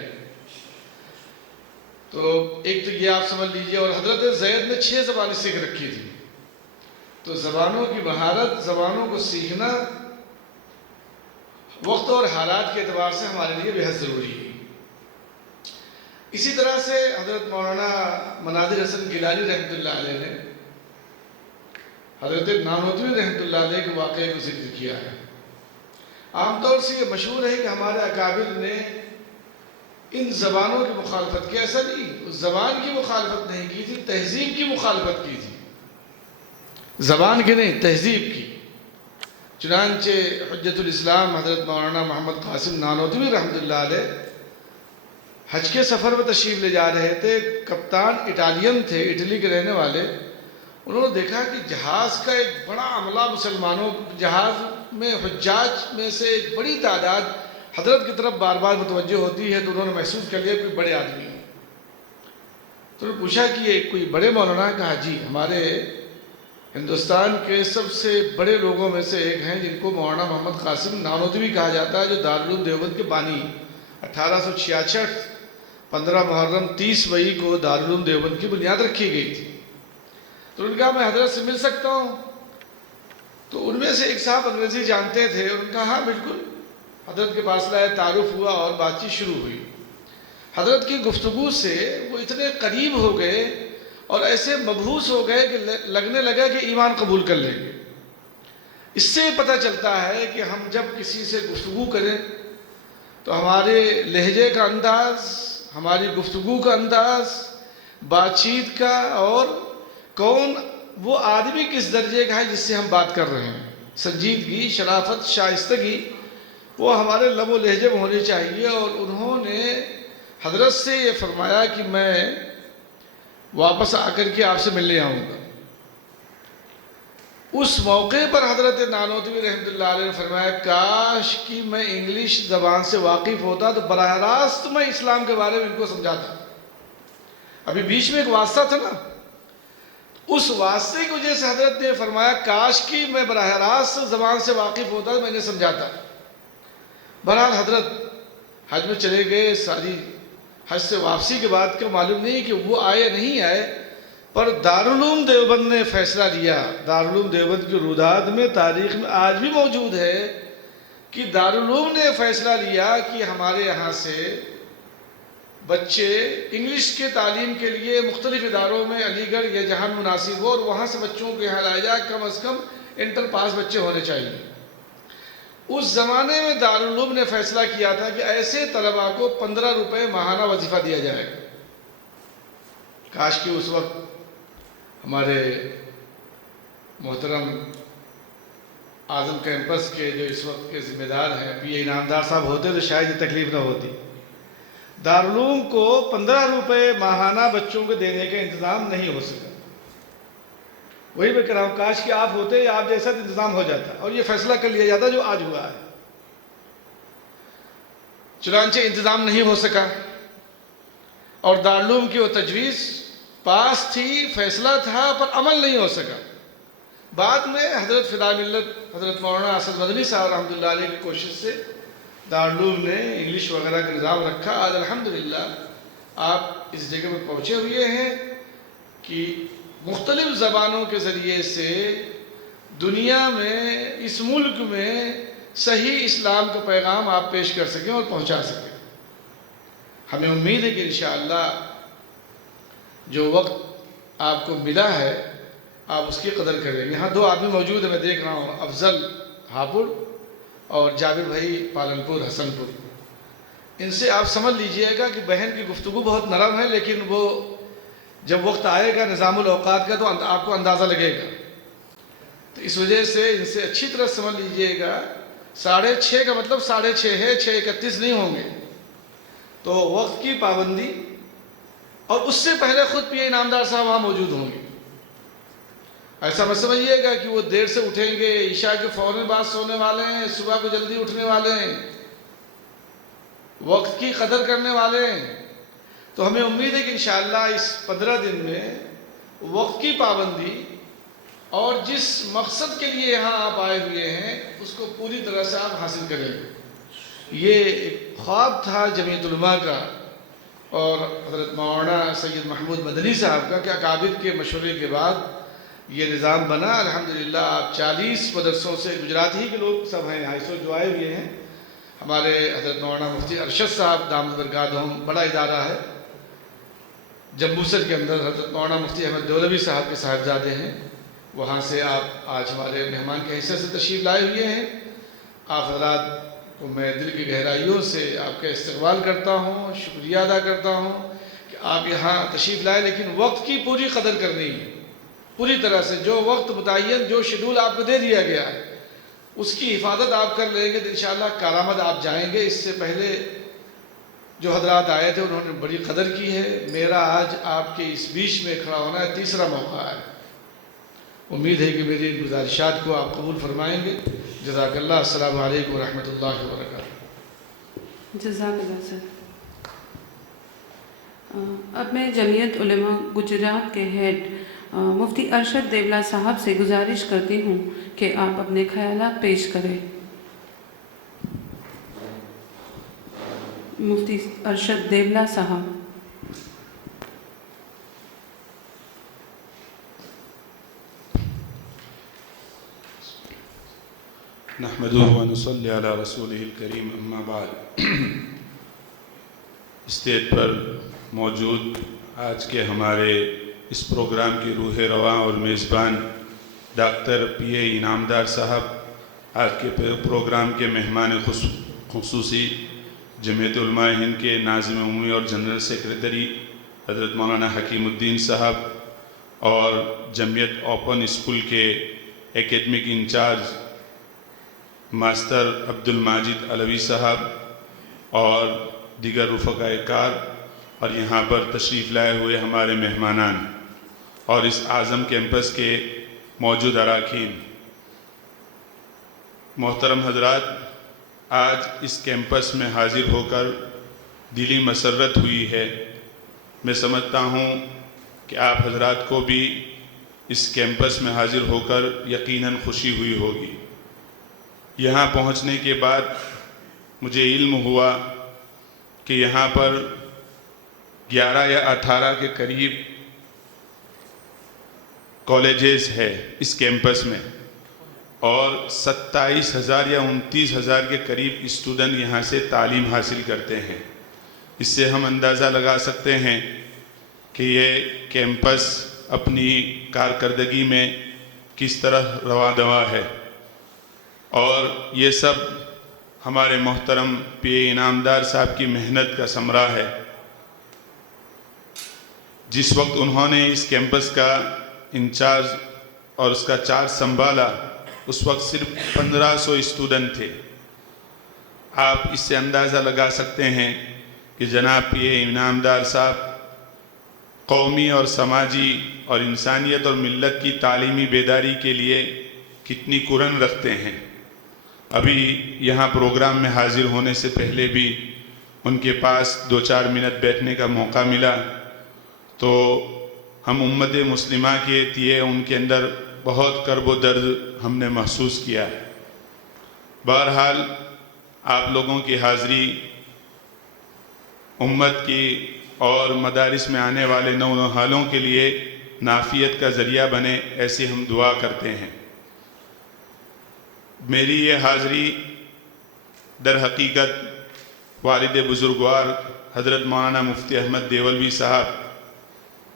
तो एक तो ये आप समझ लीजिए। और हज़रत ज़ैद ने 6 ज़बानें सीख रखी थी। तो ज़बानों की महारत, ज़बानों को सीखना वक्त और हालात के एतबार से हमारे लिए बेहद ज़रूरी है। इसी तरह से हज़रत मौलाना मनाज़िर हसन गिलानी रहमतुल्लाह अलैह ने हज़रत नानोतवी रहमतुल्लाह अलैह के वाक़े को जिक्र किया है। आमतौर से ये मशहूर है कि हमारे अकाबिर ने इन ज़बानों की मुखालफत की। ऐसा नहीं, उस ज़बान की मुखालफत नहीं की थी, तहज़ीब की मुखालफत की थी। ज़बान की नहीं, तहज़ीब की। चुनांचे हुज्जतुल इस्लाम हज़रत मौलाना मोहम्मद कासिम नानोतवी रहमतुल्लाह अलैह हज के सफ़र में तशरीफ़ ले जा रहे थे। कप्तान इटालियन थे, इटली के रहने वाले। उन्होंने देखा कि जहाज़ का एक बड़ा अमला, मुसलमानों जहाज़ में हुज्जाज में से एक बड़ी तादाद हज़रत की तरफ बार बार मुतवज्जो होती है। तो उन्होंने महसूस कर लिया कोई बड़े आदमी है। तो उन्होंने पूछा कि ये कोई बड़े मौलाना? कहा जी, हमारे हिंदुस्तान के सबसे बड़े लोगों में से एक हैं जिनको मौलाना मोहम्मद कासिम नानोतवी कहा जाता है, जो दारुल उलूम देवबंद के बानी। 1866 15 मुहर्रम 30 मई को दारुल उलूम देवबंद की बुनियाद रखी गई थी। तो उन्होंने कहा मैं हज़रत से मिल सकता हूँ? तो उनमें से एक साहब अंग्रेज़ी जानते थे। उन्होंने कहा हाँ बिल्कुल। हज़रत के पास लाए, तारुफ हुआ और बातचीत शुरू हुई। हज़रत की गुफ्तगू से वो इतने करीब हो गए और ऐसे मबहूस हो गए कि लगने लगा कि ईमान कबूल कर लेंगे। इससे पता चलता है कि हम जब किसी से गुफ्तगू करें तो हमारे लहजे का अंदाज़, हमारी गुफ्तगू का अंदाज़, बातचीत का, और कौन वो आदमी किस दर्जे का है जिससे हम बात कर रहे हैं, संजीदगी, शराफत, शाइस्तगी, वो हमारे लबो लहजे में होनी चाहिए। और उन्होंने हज़रत से ये फरमाया कि मैं वापस आकर के आपसे मिलने आऊँगा। उस मौके पर हज़रत नानोतवी रहमतुल्लाह अलैह ने फरमाया काश कि मैं इंग्लिश ज़बान से वाकिफ़ होता तो बराह रास्त मैं इस्लाम के बारे में इनको समझाता। अभी बीच में एक वास्ता था ना, उस वास्ते की वजह से हज़रत ने फरमाया काश कि मैं बराह रास्त ज़बान से वाकिफ़ होता तो मैंने समझाता। बहरहाल हज़रत हज में चले गए, सारी हज से वापसी के बाद का मालूम नहीं कि वो आए या नहीं आए, पर दारुल उलूम देवबंद ने फैसला लिया। दारुल उलूम देवबंद की रुदात में तारीख में आज भी मौजूद है कि दारुल उलूम ने फैसला लिया कि हमारे यहाँ से बच्चे इंग्लिश के तालीम के लिए मुख्तलिफ इदारों में अलीगढ़ या जहाँ मुनासिब हो, और वहाँ से बच्चों को यहाँ लाया जाए, कम अज़ कम इंटर पास बच्चे होने चाहिए। उस ज़माने में दारुल उलूम ने फैसला किया था कि ऐसे तलबा को 15 रुपये माहाना वजीफ़ा दिया जाएगा। काश कि उस वक्त हमारे मोहतरम आज़म कैंपस के जो इस वक्त के ज़िम्मेदार हैं पीए इनामदार साहब होते तो शायद ये तकलीफ़ ना होती। दारुल उलूम को 15 रुपये माहाना बच्चों को देने का इंतज़ाम नहीं हो सका। वही मैं कह रहा हूँ, काश कि आप होते या आप जैसा इंतज़ाम हो जाता और ये फैसला कर लिया जाता जो आज हुआ है। चुनांचे इंतज़ाम नहीं हो सका और दारुल उलूम की वो तजवीज़ पास थी, फैसला था, पर अमल नहीं हो सका। बाद में हज़रत फ़िदा मिल्लत हज़रत मौलाना असद मदनी साहब रहमतुल्लाह अलैह की कोशिश से दारुल उलूम ने इंग्लिश वगैरह का निज़ाम रखा। आज अल्हम्दुलिल्लाह आप इस जगह पर पहुँचे हुए हैं कि मुख्तलिफ़ ज़बानों के ज़रिए से दुनिया में, इस मुल्क में सही इस्लाम का पैगाम आप पेश कर सकें और पहुँचा सकें। हमें उम्मीद है कि इंशाअल्लाह जो वक्त आपको मिला है आप उसकी कदर करें। यहाँ 2 आदमी मौजूद हैं, मैं देख रहा हूँ, अफजल हापुड़ और जाबिर भाई पालनपुर हसनपुर। इनसे आप समझ लीजिएगा कि बहन की गुफ्तगू बहुत नरम है, लेकिन वो जब वक्त आएगा निज़ामुल औक़ात का तो आपको अंदाज़ा लगेगा। तो इस वजह से इनसे अच्छी तरह समझ लीजिएगा। 6:30 का मतलब 6:30 है, 6:31 नहीं होंगे। तो वक्त की पाबंदी, और उससे पहले ख़ुद पीए इनामदार साहब वहाँ मौजूद होंगे। ऐसा मत समझिएगा कि वो देर से उठेंगे, ईशा के फ़ौरन बाद सोने वाले हैं, सुबह को जल्दी उठने वाले हैं, वक्त की कदर करने वाले हैं। तो हमें उम्मीद है कि इंशाअल्लाह इस 15 दिन में वक्त की पाबंदी और जिस मकसद के लिए यहाँ आप आए हुए हैं उसको पूरी तरह से आप हासिल करेंगे। ये एक ख्वाब था जमीयत उलमा का और हज़रत मौलाना सैयद महमूद मदनी साहब का कि अकाबिर के मशवरे के बाद ये निज़ाम बना। अल्हम्दुलिल्लाह आप 40 मदरसों से, गुजराती के लोग सब हैं यहाँ इस वक्त जो आए हुए हैं। हमारे हज़रत मौलाना मुफ्ती अरशद साहब दामद बरकातहुम, बड़ा इदारा है जम्बूसर के अंदर, हज़रत मौलाना मुफ्ती अहमद दौलवी साहब के साहिबजादे हैं, वहाँ से आप आज हमारे मेहमान के हिस्से से तशरीफ़ लाए हुए हैं। आप हज़रात को मैं दिल की गहराइयों से आपका इस्तकबाल करता हूँ, शुक्रिया अदा करता हूँ कि आप यहाँ तशरीफ़ लाए। लेकिन वक्त की पूरी कदर करनी है, पूरी तरह से। जो वक्त मुतय्यन, जो शेड्यूल आपको दे दिया गया है उसकी हिफाजत आप कर लेंगे तो इंशाअल्लाह कारामद आप जाएंगे। इससे पहले जो हजरात आए थे उन्होंने बड़ी कदर की है। मेरा आज आपके इस बीच में खड़ा होना है, तीसरा मौका है। उम्मीद है कि मेरी इन गुजारिशात को आप कबूल फरमाएंगे। जज़ाकल्लाह। अस्सलामु अलैकुम व रहमतुल्लाहि व बरकातुहू। जज़ाकल्लाह सर। अब मैं जमीयत उलमा गुजरात के हेड मुफ्ती अरशद देवला साहब से गुजारिश करती हूँ कि आप अपने ख्यालात पेश करें। मुफ्ती अरशद देवला साहब। नहमदुहु व नुसल्ली अला रसूलिहिल करीम, अम्मा बाद। स्टेज पर मौजूद आज के हमारे इस प्रोग्राम की रूह रवां और मेज़बान डॉक्टर पीए इनामदार साहब, आज के प्रोग्राम के मेहमान खुसूसी जमीयत उलमा हिंद के नाज़िम उम्मी और जनरल सेक्रेटरी हज़रत मौलाना हकीमुद्दीन साहब और जमीयत ओपन स्कूल के academic incharge master Abdul Majid Alvi साहब और दीगर रुफ़क़ाए कार और यहाँ पर तशरीफ़ लाए हुए हमारे मेहमानान और इस आज़म कैंपस के मौजूद अरकान, मोहतरम हजरात, आज इस कैंपस में हाज़िर होकर दिली मसरत हुई है। मैं समझता हूँ कि आप हजरात को भी इस कैंपस में हाज़िर होकर यकीनन खुशी हुई होगी। यहाँ पहुँचने के बाद मुझे इल्म हुआ कि यहाँ पर 11 या 18 के करीब कॉलेजेस है इस कैंपस में और 27,000 या 29,000 के करीब स्टूडेंट यहाँ से तालीम हासिल करते हैं। इससे हम अंदाज़ा लगा सकते हैं कि ये कैंपस अपनी कारकर्दगी में किस तरह रवा दवा है और ये सब हमारे मोहतरम पीए इनामदार साहब की मेहनत का समरा है। जिस वक्त उन्होंने इस कैंपस का इंचार्ज और उसका चार्ज संभाला उस वक्त सिर्फ 1500 स्टूडेंट थे। आप इससे अंदाज़ा लगा सकते हैं कि जनाब पीए इनामदार साहब कौमी और समाजी और इंसानियत और मिल्लत की तालीमी बेदारी के लिए कितनी कुरन रखते हैं। अभी यहाँ प्रोग्राम में हाजिर होने से पहले भी उनके पास 2-4 मिनट बैठने का मौका मिला तो हम उम्मत मुस्लिमा के लिए उनके अंदर बहुत कर्ब व दर्द हमने महसूस किया। बहरहाल आप लोगों की हाज़री उम्मत की और मदारिस में आने वाले नौनहालों के लिए नाफियत का ज़रिया बने, ऐसी हम दुआ करते हैं। मेरी ये हाज़री दर हकीकत वालिद बुज़ुर्गवार हज़रत मौलाना मुफ्ती अहमद देवलवी साहब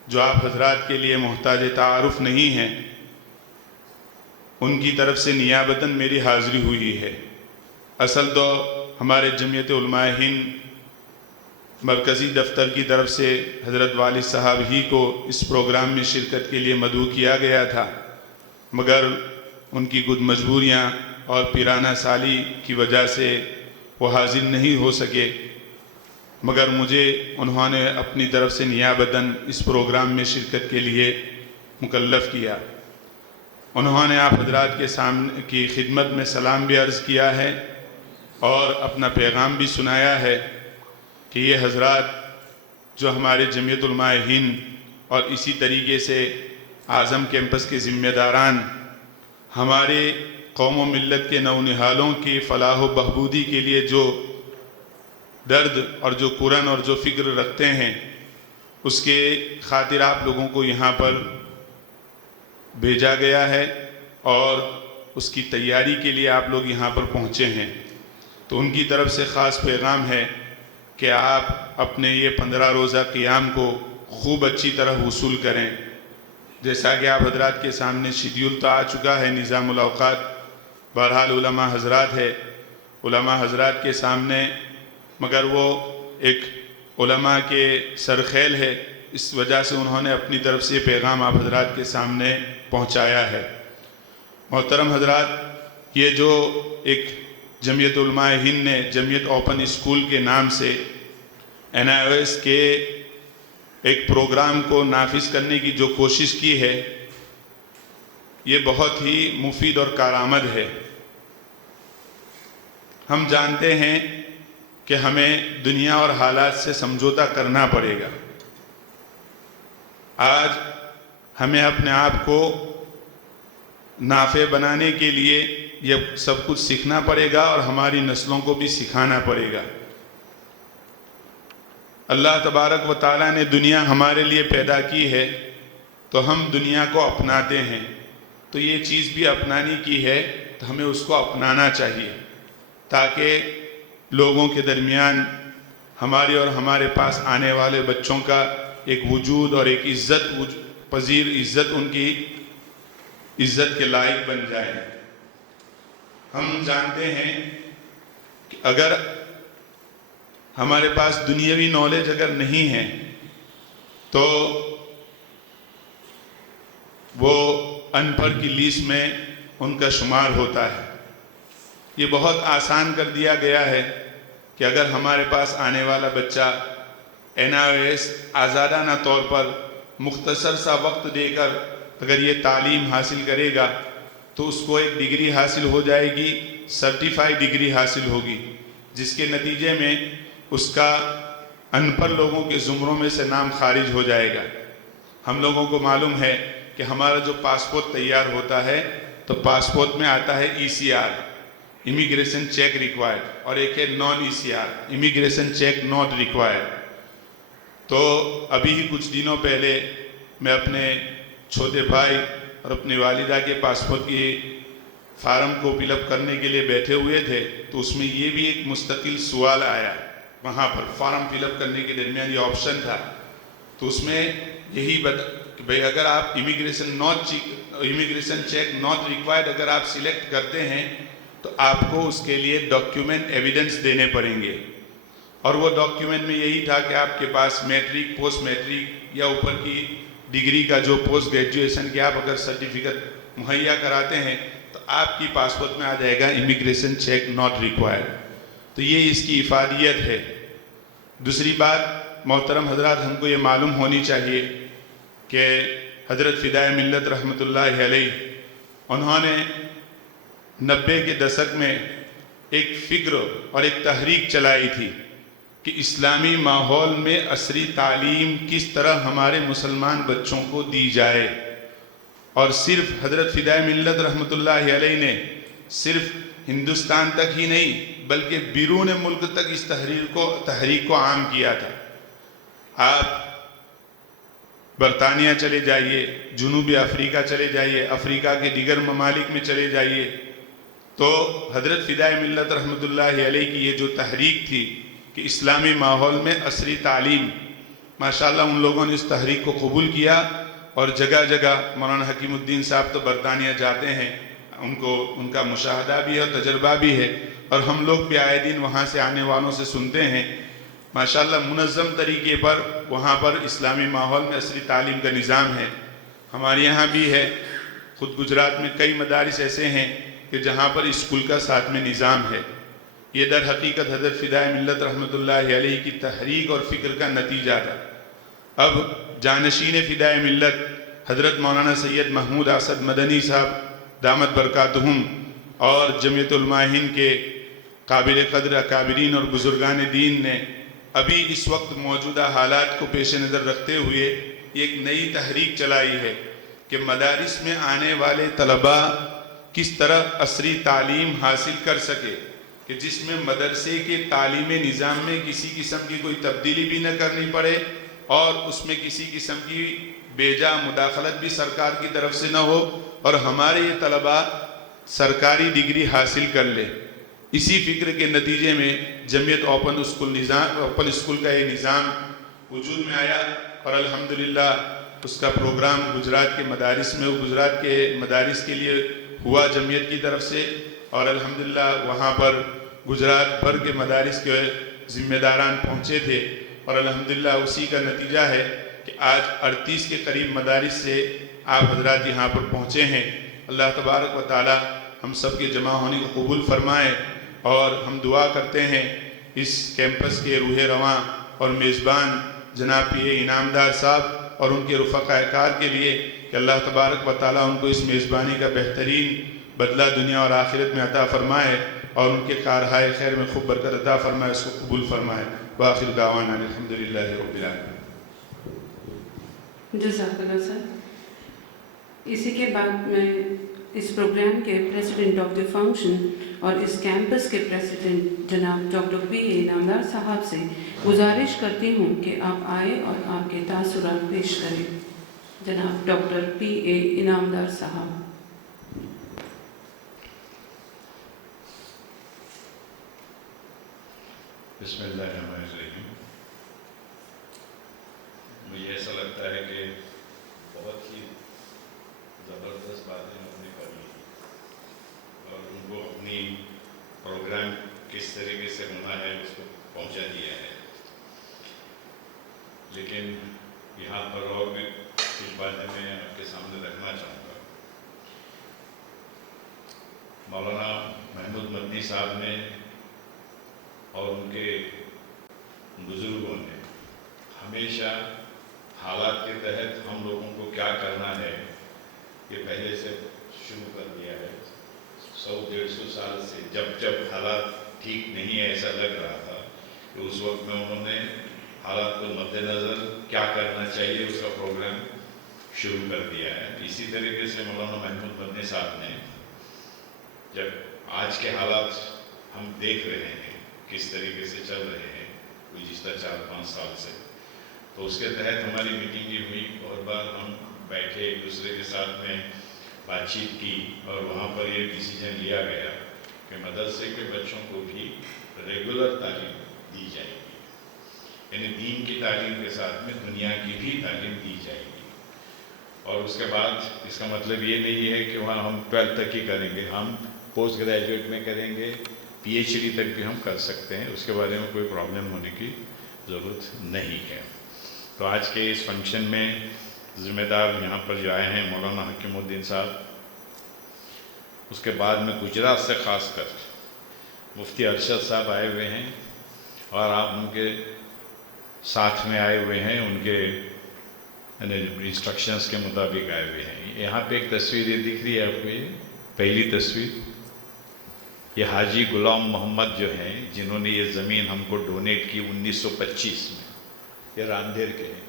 जो आप हजरात के लिए मोहताज तारुफ़ नहीं हैं, उनकी तरफ से नियाबतन मेरी हाज़री हुई है। असल तो हमारे जमीयत उलमाए हिंद मरकज़ी दफ्तर की तरफ से हज़रत वालिद साहब ही को इस प्रोग्राम में शिरकत के लिए मदऊ किया गया था, मगर उनकी कुछ मजबूरियाँ और पिराना साली की वजह से वो हाजिर नहीं हो सके। मगर मुझे उन्होंने अपनी तरफ से नियाबतन इस प्रोग्राम में शिरकत के लिए मुकल्लफ़ किया। उन्होंने आप हजरात के सामने की खिदमत में सलाम भी अर्ज़ किया है और अपना पैगाम भी सुनाया है कि ये हजरात जो हमारे जमीयत उलमाए हिंद और इसी तरीके से आज़म कैंपस के ज़िम्मेदारान हमारे कौम व मिल्लत के नौनिहालों की फ़लाह व बहबूदी के लिए जो दर्द और जो कुरन और जो फ़िक्र रखते हैं, उसके खातिर आप लोगों को यहाँ पर भेजा गया है और उसकी तैयारी के लिए आप लोग यहाँ पर पहुँचे हैं। तो उनकी तरफ से ख़ास पैगाम है कि आप अपने ये 15 रोज़ा क़ियाम को खूब अच्छी तरह वसूल करें। जैसा कि आप हजरात के सामने शेड्यूल तो आ चुका है निज़ामुल औक़ात, बहरहाल उलमा हजरात है, उलमा हजरात के सामने, मगर वो एक उलमा के सरखेल है, इस वजह से उन्होंने अपनी तरफ से पैगाम आप हजरात के सामने पहुँचाया है। मोहतरम हजरात, ये जो एक जमीयत उलमाए हिंद ने जमीयत ओपन स्कूल के नाम से NIOS के एक प्रोग्राम को नाफिज करने की जो कोशिश की है, ये बहुत ही मुफीद और कारआमद है। हम जानते हैं कि हमें दुनिया और हालात से समझौता करना पड़ेगा। आज हमें अपने आप को नाफे बनाने के लिए यह सब कुछ सीखना पड़ेगा और हमारी नस्लों को भी सिखाना पड़ेगा। अल्लाह तबारक व ताला ने दुनिया हमारे लिए पैदा की है, तो हम दुनिया को अपनाते हैं, तो ये चीज़ भी अपनाने की है तो हमें उसको अपनाना चाहिए, ताकि लोगों के दरमियान हमारे और हमारे पास आने वाले बच्चों का एक वजूद और एक इज़्ज़त पजीर इज़्ज़त उनकी इज़्ज़त के लायक बन जाए। हम जानते हैं कि अगर हमारे पास दुनियावी नॉलेज अगर नहीं है तो वो अनपढ़ की लिस्ट में उनका शुमार होता है। ये बहुत आसान कर दिया गया है कि अगर हमारे पास आने वाला बच्चा NIOS आज़ादाना तौर पर मुख्तसर सा वक्त देकर अगर ये तालीम हासिल करेगा तो उसको एक डिग्री हासिल हो जाएगी, सर्टिफाइड डिग्री हासिल होगी, जिसके नतीजे में उसका अनपढ़ लोगों के ज़ुमरों में से नाम खारिज हो जाएगा। हम लोगों को मालूम है कि हमारा जो पासपोर्ट तैयार होता है तो पासपोर्ट में आता है ECR, इमिग्रेशन चेक रिक्वायर्ड, और एक है non ECR, immigration check not required. तो अभी ही कुछ दिनों पहले मैं अपने छोटे भाई और अपनी वालिदा के पासपोर्ट की फार्म को फिलअप करने के लिए बैठे हुए थे, तो उसमें ये भी एक मुस्तकिल सवाल आया। वहाँ पर फार्म फिलअप करने के दरमियान ये ऑप्शन था, तो उसमें यही कि भाई अगर आप इमिग्रेशन चेक नॉट रिक्वायर्ड अगर आप सिलेक्ट करते हैं तो आपको उसके लिए डॉक्यूमेंट एविडेंस देने पड़ेंगे। और वो डॉक्यूमेंट में यही था कि आपके पास मैट्रिक, पोस्ट मैट्रिक या ऊपर की डिग्री का जो पोस्ट ग्रेजुएशन के आप अगर सर्टिफिकेट मुहैया कराते हैं तो आपकी पासपोर्ट में आ जाएगा इमिग्रेशन चेक नॉट रिक्वायर्ड। तो ये इसकी इफादियत है। दूसरी बात, मोहतरम हजरात, हमको ये मालूम होनी चाहिए कि हजरत फ़िदाए मिल्लत रहमतुल्लाह अलैह उन्होंने 90 के दशक में एक फ़िक्र और एक तहरीक चलाई थी कि इस्लामी माहौल में असरी तालीम किस तरह हमारे मुसलमान बच्चों को दी जाए। और सिर्फ हजरत फ़िदाए मिल्लत रहमतुल्लाह अलैह ने सिर्फ हिंदुस्तान तक ही नहीं बल्कि बिरून मुल्क तक इस तहरीक को आम किया था। आप बरतानिया चले जाइए, जुनूबी अफ्रीका चले जाइए, अफ्रीका के दीगर ममालिक में चले जाइए, तो हजरत फ़िदाए मिल्लत रहमतुल्लाह अलैह की ये जो तहरीक थी कि इस्लामी माहौल में असरी तालीम, माशाल्लाह उन लोगों ने इस तहरीक को कबूल किया। और जगह जगह मौलाना हकीमुद्दीन साहब तो बरतानिया जाते हैं, उनको उनका मुशाहदा भी है और तजर्बा भी है, और हम लोग भी आए दिन वहाँ से आने वालों से सुनते हैं माशाल्लाह मुनज़्ज़म तरीके पर वहाँ पर इस्लामी माहौल में असरी तालीम का निज़ाम है। हमारे यहाँ भी है, ख़ुद गुजरात में कई मदारिस ऐसे हैं कि जहाँ पर स्कूल का साथ में निज़ाम है। ये दर हकीकत हज़रत फ़िदाए मिल्लत रहमतुल्लाह अलैह की तहरीक और फ़िक्र का नतीजा था। अब जानशीन फ़िदाए मिल्लत हज़रत मौलाना सैयद महमूद असद मदनी साहब दामत बरकातुहुम और जमीयत उलमा हिंद के काबिल क़द्र अकाबिरीन और बुज़ुर्गान दीन ने अभी इस वक्त मौजूदा हालात को पेश नज़र रखते हुए एक नई तहरीक चलाई है कि मदारिस में आने वाले तलबा किस तरह असरी तालीम हासिल कर सके, कि जिसमें मदरसे के तालीमी निज़ाम में किसी किस्म की कोई तब्दीली भी न करनी पड़े और उसमें किसी किस्म की बेजा मुदाखलत भी सरकार की तरफ से न हो, और हमारे ये तलबा सरकारी डिग्री हासिल कर ले। इसी फ़िक्र के नतीजे में जमीयत ओपन स्कूल का ये निज़ाम वजूद में आया और अल्हम्दुलिल्लाह उसका प्रोग्राम गुजरात के मदारिस के लिए हुआ जमीयत की तरफ से, और अल्हम्दुलिल्लाह वहाँ पर गुजरात भर के मदारिस के ज़िम्मेदारान पहुँचे थे, और अल्हम्दुलिल्लाह उसी का नतीजा है कि आज 38 के करीब मदारिस से आप हजरात यहाँ पर पहुँचे हैं। अल्लाह तबारक व तआला हम सब के जमा होने को कबूल फरमाए, और हम दुआ करते हैं इस कैंपस के रूह रवां और मेज़बान जनाब पीए इनामदार साहब और उनके रुफ़क़ाए-कार के लिए कि अल्लाह तबारक व तआला उनको इस मेज़बानी का बेहतरीन बदला दुनिया और आखिरत में अता फ़रमाए और उनके कारहाय खैर में खूब बरकत अता फ़रमाए, उसको कबूल फ़रमाए। वाखिर दावाना अल्हम्दुलिल्लाहि रब्बिल आलमीन। जज़ाकल्लाह सर। इसी के बाद मैं इस प्रोग्राम के प्रेसिडेंट ऑफ द फंक्शन और इस कैंपस के प्रेसिडेंट जनाब डॉक्टर पी ए इनामदार साहब से गुजारिश करती हूँ कि आप आए और आपके तासुरात पेश करें। जनाब डॉक्टर पी ए इनामदार साहब। बिस्मिल्लाहिर्रहमानिर्रहीम। मुझे ऐसा लगता है कि बहुत ही ज़बरदस्त बातें उन्होंने करी और उनको अपनी प्रोग्राम किस तरीके से होना है उसको पहुंचा दिया है। लेकिन यहाँ पर और भी कुछ बातें मैं आपके सामने रखना चाहूँगा। मौलाना महमूद मदनी साहब ने और उनके बुज़ुर्गों ने हमेशा हालात के तहत हम लोगों को क्या करना है ये पहले से शुरू कर दिया है। 100-150 साल से जब हालात ठीक नहीं है ऐसा लग रहा था कि उस वक्त में उन्होंने हालात को मद्देनज़र क्या करना चाहिए उसका प्रोग्राम शुरू कर दिया है। इसी तरीके से मौलाना महमूद मदनी साहब ने जब आज के हालात हम देख रहे हैं किस तरीके से चल रहे हैं गुज़िश्ता 4-5 साल से, तो उसके तहत हमारी मीटिंग भी हुई, बहुत बार हम बैठे एक दूसरे के साथ में बातचीत की और वहाँ पर ये डिसीजन लिया गया कि मदरसे के बच्चों को भी रेगुलर तालीम दी जाएगी, यानी दीन की तालीम के साथ में दुनिया की भी तालीम दी जाएगी। और उसके बाद इसका मतलब ये नहीं है कि वहाँ हम 12th तक ही करेंगे, हम पोस्ट ग्रेजुएट में करेंगे, PhD तक भी हम कर सकते हैं, उसके बारे में कोई प्रॉब्लम होने की ज़रूरत नहीं है। तो आज के इस फंक्शन में ज़िम्मेदार यहाँ पर जो आए हैं मौलाना हकीमुद्दीन साहब, उसके बाद में गुजरात से ख़ासकर मुफ्ती अरशद साहब आए हुए हैं और आप उनके साथ में आए हुए हैं, उनके इंस्ट्रक्शंस के मुताबिक आए हुए हैं। यहाँ पे एक तस्वीर ये दिख रही है आपको, ये पहली तस्वीर, ये हाजी गुलाम मोहम्मद जो हैं जिन्होंने ये ज़मीन हमको डोनेट की 1925 में, ये रांधेर के हैं,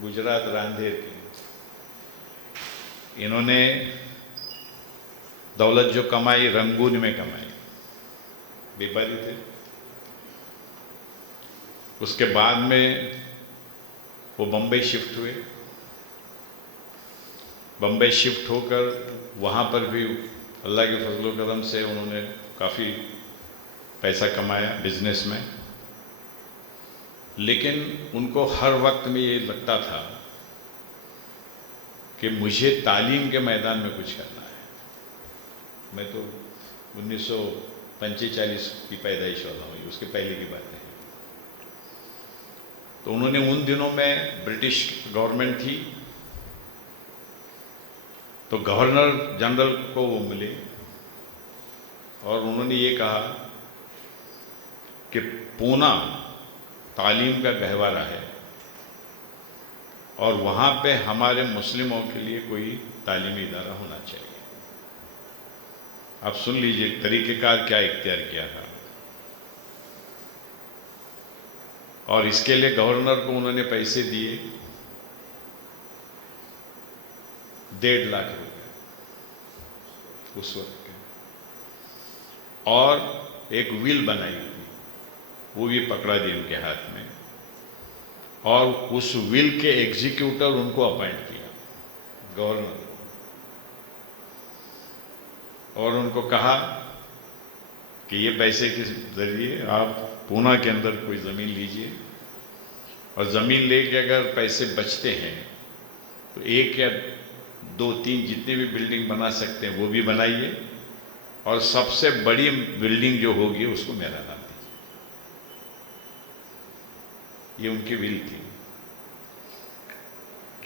गुजरात रांधेर के। इन्होंने दौलत जो कमाई रंगून में कमाई, व्यापारी थे। उसके बाद में वो बम्बई शिफ्ट हुए, बम्बई शिफ्ट होकर वहाँ पर भी अल्लाह के फजल करम से उन्होंने काफ़ी पैसा कमाया बिजनेस में, लेकिन उनको हर वक्त में ये लगता था कि मुझे तालीम के मैदान में कुछ करना है। मैं तो 1945 की पैदाइश वाला हूँ, उसके पहले की बात है। तो उन्होंने उन दिनों में ब्रिटिश गवर्नमेंट थी, तो गवर्नर जनरल को वो मिले और उन्होंने ये कहा कि पूना तालीम का गहवारा है और वहाँ पे हमारे मुस्लिमों के लिए कोई तालीमी इदारा होना चाहिए। आप सुन लीजिए तरीक़ेकार क्या इख्तियार किया था। और इसके लिए गवर्नर को उन्होंने पैसे दिए 1.5 लाख रुपए उस वक्त के, और एक विल बनाई थी, वो भी पकड़ा दी उनके हाथ में, और उस विल के एग्जीक्यूटर उनको अपॉइंट किया गवर्नर, और उनको कहा कि ये पैसे के जरिए आप पूना के अंदर कोई ज़मीन लीजिए, और ज़मीन लेके अगर पैसे बचते हैं तो 1 या 2-3 जितने भी बिल्डिंग बना सकते हैं वो भी बनाइए, और सबसे बड़ी बिल्डिंग जो होगी उसको मेरा नाम दीजिए। ये उनकी विल थी।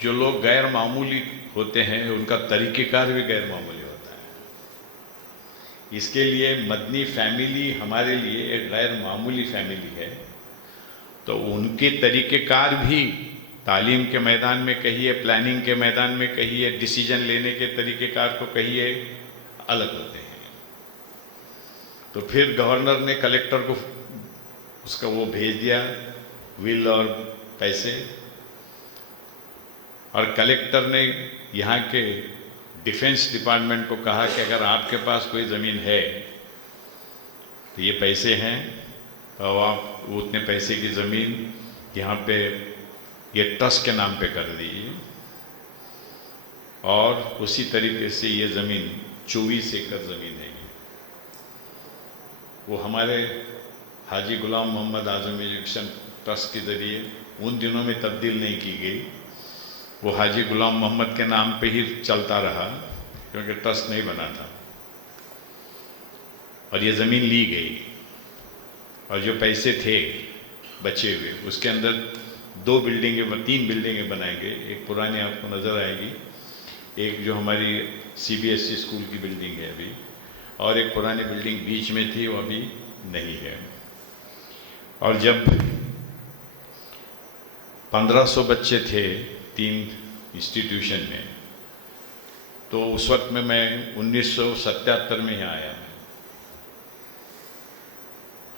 जो लोग गैर मामूली होते हैं उनका तरीक़ेकार भी गैर मामूली होता है। इसके लिए मदनी फैमिली हमारे लिए एक गैर मामूली फैमिली है, तो उनके तरीक़ेकार भी तालीम के मैदान में कहिए, प्लानिंग के मैदान में कहिए, डिसीजन लेने के तरीक़ेकार को कहिए, अलग होते हैं। तो फिर गवर्नर ने कलेक्टर को उसका वो भेज दिया विल और पैसे, और कलेक्टर ने यहाँ के डिफेंस डिपार्टमेंट को कहा कि अगर आपके पास कोई ज़मीन है तो ये पैसे हैं और आप उतने पैसे की ज़मीन यहाँ पे ये ट्रस्ट के नाम पे कर दीजिए, और उसी तरीके से ये ज़मीन 24 एकड़ ज़मीन है। वो हमारे हाजी गुलाम मोहम्मद आज़म एजुकेशन ट्रस्ट के ज़रिए उन दिनों में तब्दील नहीं की गई, वो हाजी गुलाम मोहम्मद के नाम पे ही चलता रहा क्योंकि ट्रस्ट नहीं बना था, और ये ज़मीन ली गई, और जो पैसे थे बचे हुए उसके अंदर 3 बिल्डिंगें बनाई गई। एक पुरानी आपको नज़र आएगी, एक जो हमारी CBSE स्कूल की बिल्डिंग है अभी, और एक पुरानी बिल्डिंग बीच में थी वो अभी नहीं है। और जब 1500 बच्चे थे 3 इंस्टीट्यूशन में, तो उस वक्त में मैं 1977 में ही आया,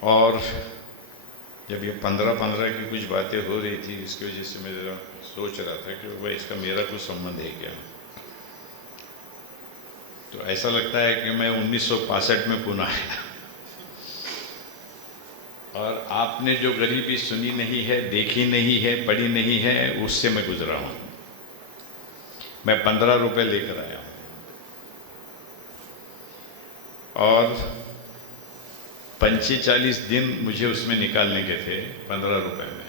और जब ये 15 की कुछ बातें हो रही थी, इसकी वजह से मैं ज़रा सोच रहा था कि भाई इसका मेरा कुछ संबंध है क्या। तो ऐसा लगता है कि मैं 1965 में पुणे आया, और आपने जो गरीबी सुनी नहीं है, देखी नहीं है, पढ़ी नहीं है, उससे मैं गुजरा हूँ। मैं 15 रुपये लेकर आया हूँ और 45 दिन मुझे उसमें निकालने के थे 15 रुपये में।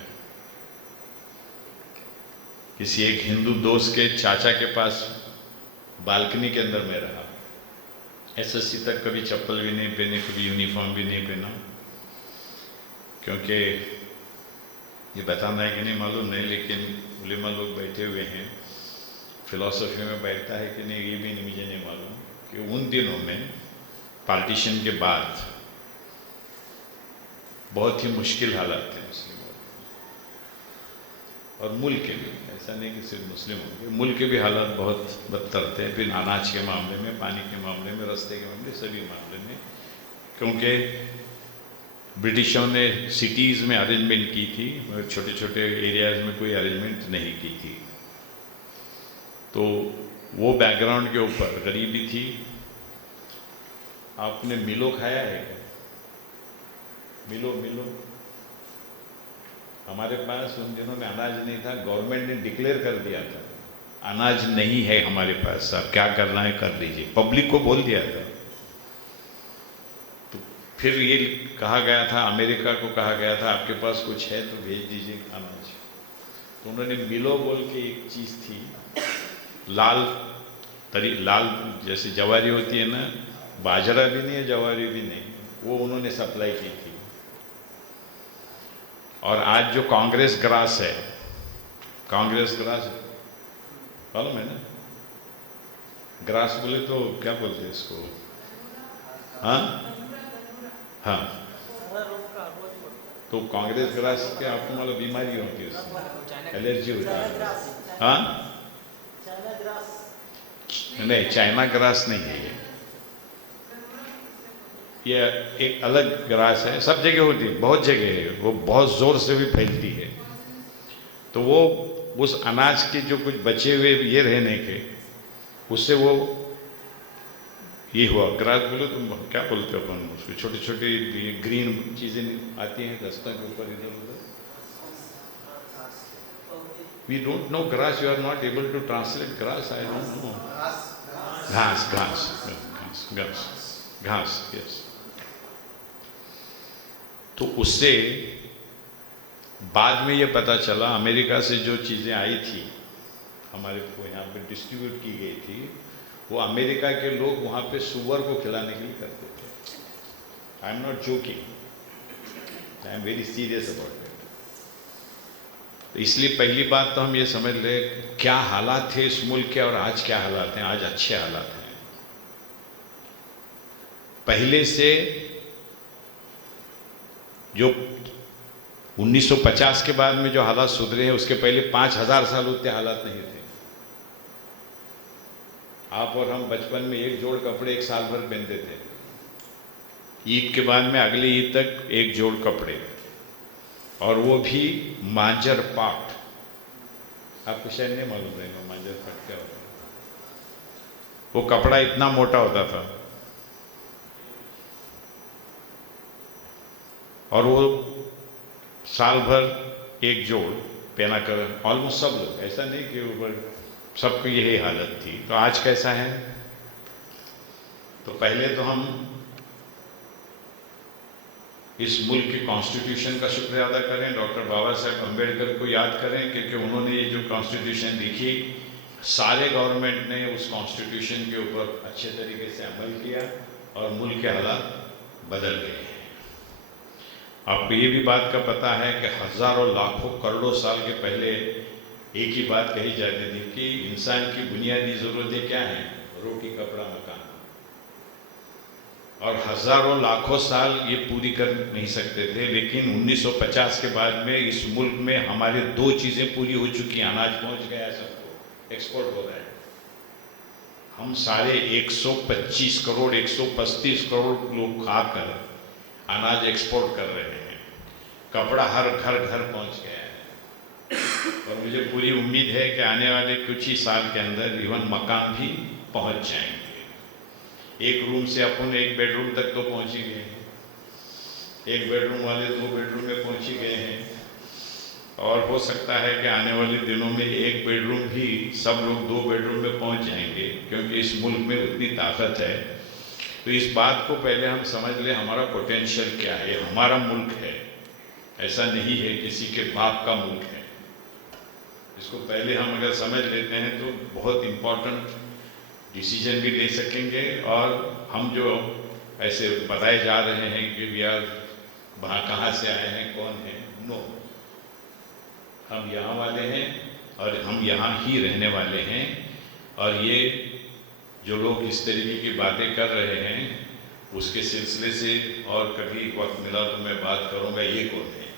किसी एक हिंदू दोस्त के चाचा के पास बालकनी के अंदर में रहा। एसएससी तक कभी चप्पल भी नहीं पहनी, कभी यूनिफॉर्म भी नहीं पहना, क्योंकि ये बताना है कि नहीं मालूम नहीं, लेकिन उलेमा लोग बैठे हुए हैं, फिलॉसफी में बैठता है कि नहीं ये भी मुझे नहीं मालूम, कि उन दिनों में पार्टीशन के बाद बहुत ही मुश्किल हालात थे मुस्लिमों और मुल्क के भी, ऐसा नहीं कि सिर्फ मुस्लिमों के, मुल्क के भी हालात बहुत बदतर थे। फिर अनाज के मामले में, पानी के मामले में, रास्ते के मामले, सभी मामले में, क्योंकि ब्रिटिशों ने सिटीज़ में अरेंजमेंट की थी मगर छोटे छोटे एरियाज़ में कोई अरेंजमेंट नहीं की थी। तो वो बैकग्राउंड के ऊपर गरीबी थी। आपने मिलो खाया है क्या? मिलो हमारे पास उन दिनों में अनाज नहीं था, गवर्नमेंट ने डिक्लेयर कर दिया था अनाज नहीं है हमारे पास, आप क्या करना है कर लीजिए, पब्लिक को बोल दिया था। तो फिर ये कहा गया था, अमेरिका को कहा गया था आपके पास कुछ है तो भेज दीजिए अनाज। तो उन्होंने मिलो बोल के एक चीज़ थी, लाल जैसे जवारी होती है ना, बाजरा भी नहीं है, जवारी भी नहीं, वो उन्होंने सप्लाई की थी। और आज जो कांग्रेस ग्रास है, कांग्रेस ग्रास मालूम है ना, ग्रास बोले तो क्या बोलते हैं इसको? हाँ, तो कांग्रेस ग्रास के आपको मतलब बीमारी होती है, उससे एलर्जी होती है। हाँ, नहीं चाइना ग्रास नहीं है ये एक अलग ग्रास है, सब जगह होती है, बहुत जगह है, वो बहुत ज़ोर से भी फैलती है। तो वो उस अनाज के जो कुछ बचे हुए ये रहने के, उससे वो ये हुआ ग्रास बोले तो क्या बोलते हो अपन उसको, छोटी छोटी ये ग्रीन चीज़ें आती हैं रास्ता के ऊपर इधर उधर। We don't know grass, you are not able to translate grass, I don't know. घास, यस। तो उससे बाद में ये पता चला, अमेरिका से जो चीज़ें आई थी हमारे को यहाँ पे डिस्ट्रीब्यूट की गई थी, वो अमेरिका के लोग वहाँ पे सुअर को खिलाने के लिए करते थे। I am not joking, I am very serious about it. तो इसलिए पहली बात तो हम ये समझ ले क्या हालात थे इस मुल्क के और आज क्या हालात हैं। आज अच्छे हालात हैं, पहले से जो 1950 के बाद में जो हालात सुधरे हैं, उसके पहले 5000 साल उतने हालात नहीं थे। आप और हम बचपन में एक जोड़ कपड़े एक साल भर पहनते थे, ईद के बाद में अगली ईद तक एक जोड़ कपड़े, और वो भी मांजर पाट। आपको शायद नहीं मालूम रहेगा मांजर पाट क्या होता है। वो कपड़ा इतना मोटा होता था और वो साल भर एक जोड़ पहना कर ऑलमोस्ट सब लोग, ऐसा नहीं कि ऊपर सबको यही हालत थी। तो आज कैसा है? तो पहले तो हम इस मुल्क के कॉन्स्टिट्यूशन का शुक्रिया अदा करें, डॉक्टर बाबा साहेब अम्बेडकर को याद करें, क्योंकि उन्होंने ये जो कॉन्स्टिट्यूशन लिखी, सारे गवर्नमेंट ने उस कॉन्स्टिट्यूशन के ऊपर अच्छे तरीके से अमल किया और मुल्क के हालात बदल गए हैं। आपको ये भी बात का पता है कि हज़ारों लाखों करोड़ों साल के पहले एक ही बात कही जाती थी कि इंसान की बुनियादी ज़रूरतें क्या हैं? रोटी, कपड़ा, मकान। और हज़ारों लाखों साल ये पूरी कर नहीं सकते थे, लेकिन 1950 के बाद में इस मुल्क में हमारे दो चीज़ें पूरी हो चुकी हैं। अनाज पहुंच गया है सबको, एक्सपोर्ट हो रहा है। हम सारे 125 करोड़ 135 करोड़ लोग खाकर अनाज एक्सपोर्ट कर रहे हैं, कपड़ा हर घर घर पहुंच गया है, और मुझे पूरी उम्मीद है कि आने वाले कुछ ही साल के अंदर इवन मकान भी पहुंच जाएंगे। एक रूम से अपन एक बेडरूम तक तो पहुंच ही गए हैं। एक बेडरूम वाले 2 बेडरूम में पहुंच ही गए हैं, और हो सकता है कि आने वाले दिनों में एक बेडरूम भी सब लोग 2 बेडरूम में पहुंच जाएंगे, क्योंकि इस मुल्क में उतनी ताकत है। तो इस बात को पहले हम समझ लें, हमारा पोटेंशियल क्या है। हमारा मुल्क है, ऐसा नहीं है किसी के बाप का मुल्क है। इसको पहले हम अगर समझ लेते हैं तो बहुत इम्पोर्टेंट डिसीजन भी ले सकेंगे। और हम जो ऐसे बताए जा रहे हैं कि वी आर कहाँ से आए हैं, कौन है, नो, हम यहाँ वाले हैं और हम यहाँ ही रहने वाले हैं। और ये जो लोग इस तरीके की बातें कर रहे हैं, उसके सिलसिले से और कभी वक्त मिला तो मैं बात करूँगा, ये कौन है,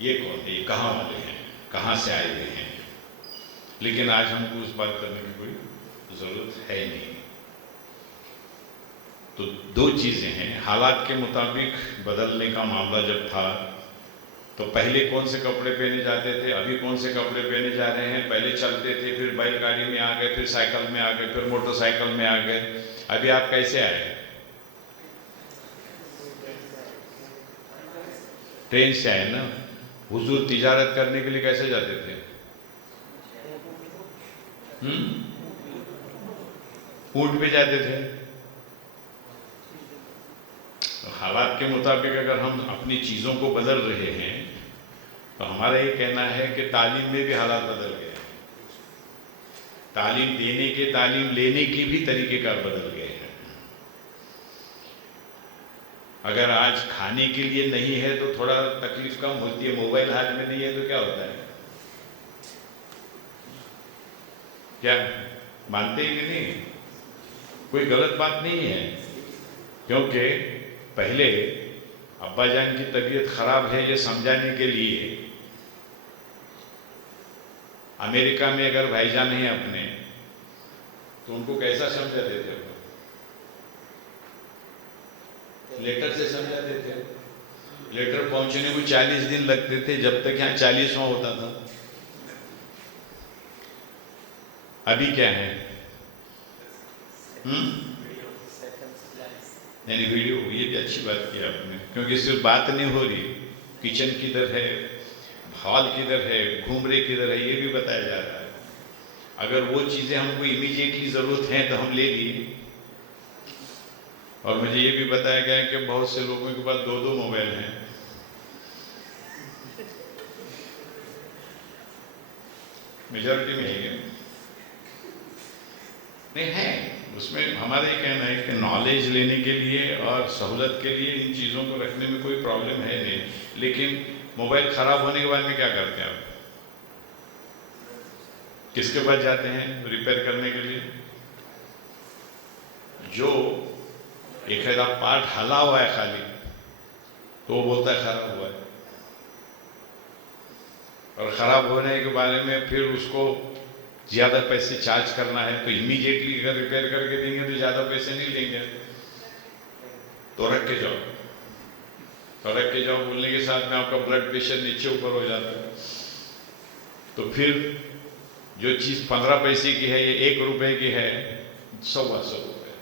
ये कौन है, ये कहाँ वाले हैं, कहाँ से आए हुए हैं। लेकिन आज हमको उस बात करने की कोई ज़रूरत है नहीं। तो 2 चीज़ें हैं। हालात के मुताबिक बदलने का मामला जब था तो पहले कौन से कपड़े पहने जाते थे, अभी कौन से कपड़े पहने जा रहे हैं। पहले चलते थे, फिर बैलगाड़ी में आ गए, फिर साइकिल में आ गए, फिर मोटरसाइकिल में आ गए। अभी आप कैसे आए? ट्रेन से आए ना। हुजूर तिजारत करने के लिए कैसे जाते थे? ऊंट पे जाते थे। तो हालात के मुताबिक अगर हम अपनी चीज़ों को बदल रहे हैं तो हमारा ये कहना है कि तालीम में भी हालात बदल गए, तालीम देने के, तालीम लेने के भी तरीक़ेकार बदल गए हैं। अगर आज खाने के लिए नहीं है तो थोड़ा तकलीफ कम होती है, मोबाइल हाथ में नहीं है तो क्या होता है? क्या मानते हैं कि नहीं? कोई गलत बात नहीं है, क्योंकि पहले अब्बा जान की तबीयत खराब है ये समझाने के लिए अमेरिका में अगर भाईजान हैं अपने, तो उनको कैसा समझाते थे? लेटर से समझाते थे। लेटर पहुंचने को 40 दिन लगते थे, जब तक यहाँ 40वां होता था। अभी क्या है? यानी वीडियो, ये भी अच्छी बात की आपने, क्योंकि सिर्फ बात नहीं हो रही, किचन किधर है, हॉल किधर है, घूमरे किधर है, ये भी बताया जा रहा है। अगर वो चीज़ें हमको इमीडिएटली ज़रूरत है तो हम ले लिए। और मुझे ये भी बताया गया है कि बहुत से लोगों के पास 2-2 मोबाइल हैं। मेजॉरिटी में है नहीं है। उसमें हमारा ये कहना है कि नॉलेज लेने के लिए और सहूलत के लिए इन चीज़ों को रखने में कोई प्रॉब्लम है नहीं। लेकिन मोबाइल ख़राब होने के बाद में क्या करते हैं आप? किसके पास जाते हैं रिपेयर करने के लिए? जो एक आधा पार्ट हला हुआ है खाली, तो वो बोलता है खराब हुआ है। और ख़राब होने के बारे में फिर उसको ज़्यादा पैसे चार्ज करना है, तो इमीडिएटली अगर रिपेयर करके देंगे तो ज़्यादा पैसे नहीं लेंगे। तो रख के जाओ, तो रख के जाओ बोलने के साथ में आपका ब्लड प्रेशर नीचे ऊपर हो जाता है। तो फिर जो चीज़ 15 पैसे की है ये 1 रुपए की है, 125 रुपये।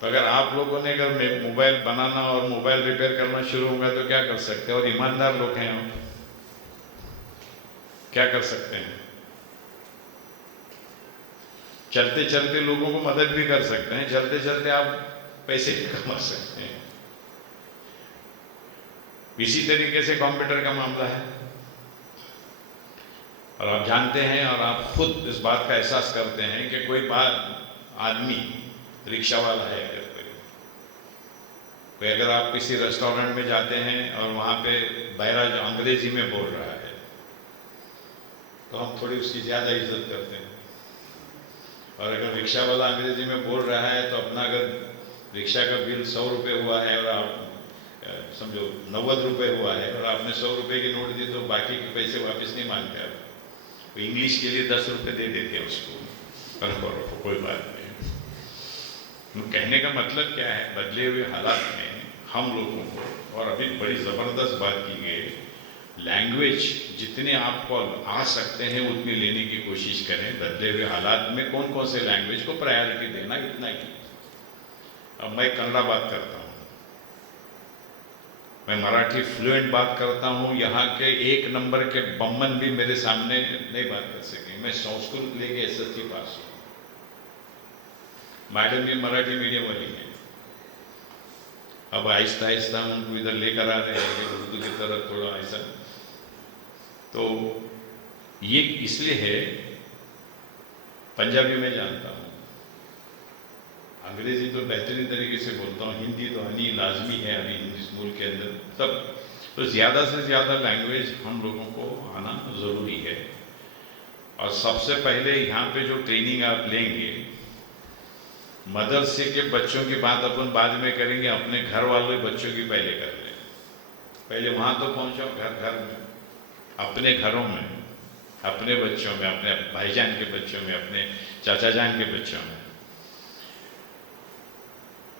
तो अगर आप लोगों ने अगर मोबाइल बनाना और मोबाइल रिपेयर करना शुरू होगा तो क्या कर सकते हैं? और ईमानदार लोग हैं हम, क्या कर सकते हैं? चलते चलते लोगों को मदद भी कर सकते हैं, चलते चलते आप पैसे भी कमा सकते हैं। इसी तरीके से कंप्यूटर का मामला है। और आप जानते हैं और आप खुद इस बात का एहसास करते हैं कि कोई आदमी रिक्शा वाला है, कोई अगर आप किसी रेस्टोरेंट में जाते हैं और वहाँ पे बहरा जो अंग्रेजी में बोल रहा है तो हम थोड़ी उसकी ज़्यादा इज्जत करते हैं। और अगर रिक्शा वाला अंग्रेजी में बोल रहा है तो अपना अगर रिक्शा का बिल 100 रुपये हुआ है और आप समझो 90 रुपये हुआ है और आपने 100 रुपये की नोट दी तो बाकी के पैसे वापस नहीं मांगते आप। तो इंग्लिश के लिए 10 रुपये दे देते हैं उसको, और कोई बात नहीं। कहने का मतलब क्या है? बदले हुए हालात में हम लोगों को, और अभी बड़ी ज़बरदस्त बात की गई, लैंग्वेज जितने आपको आ सकते हैं उतनी लेने की कोशिश करें। बदले हुए हालात में कौन कौन से लैंग्वेज को प्रायोरिटी देना, इतना ही। अब मैं कन्नड़ा बात करता हूँ, मैं मराठी फ्लुएंट बात करता हूँ, यहाँ के 1 नंबर के बम्मन भी मेरे सामने नहीं बात कर सके। मैं संस्कृत लेके SSC पास हूँ, मैडम भी मराठी मीडियम वाली है। अब आहिस्ता आहिस्ता उनको इधर लेकर आ रहे हैं उर्दू की तरफ थोड़ा ऐसा। तो ये इसलिए है, पंजाबी में जानता हूँ, अंग्रेजी तो बेहतरीन तरीके से बोलता हूँ, हिंदी तो आनी लाजमी है अभी इस मुल्क के अंदर तब। तो ज़्यादा से ज़्यादा लैंग्वेज हम लोगों को आना ज़रूरी है। और सबसे पहले यहाँ पे जो ट्रेनिंग आप लेंगे, मदरसे के बच्चों की बात अपन बाद में करेंगे, अपने घर वाले बच्चों की पहले कर लें। पहले वहाँ तो पहुँचो, घर घर में, अपने घरों में, अपने बच्चों में, अपने भाईजान के बच्चों में, अपने चाचा जान के बच्चों में।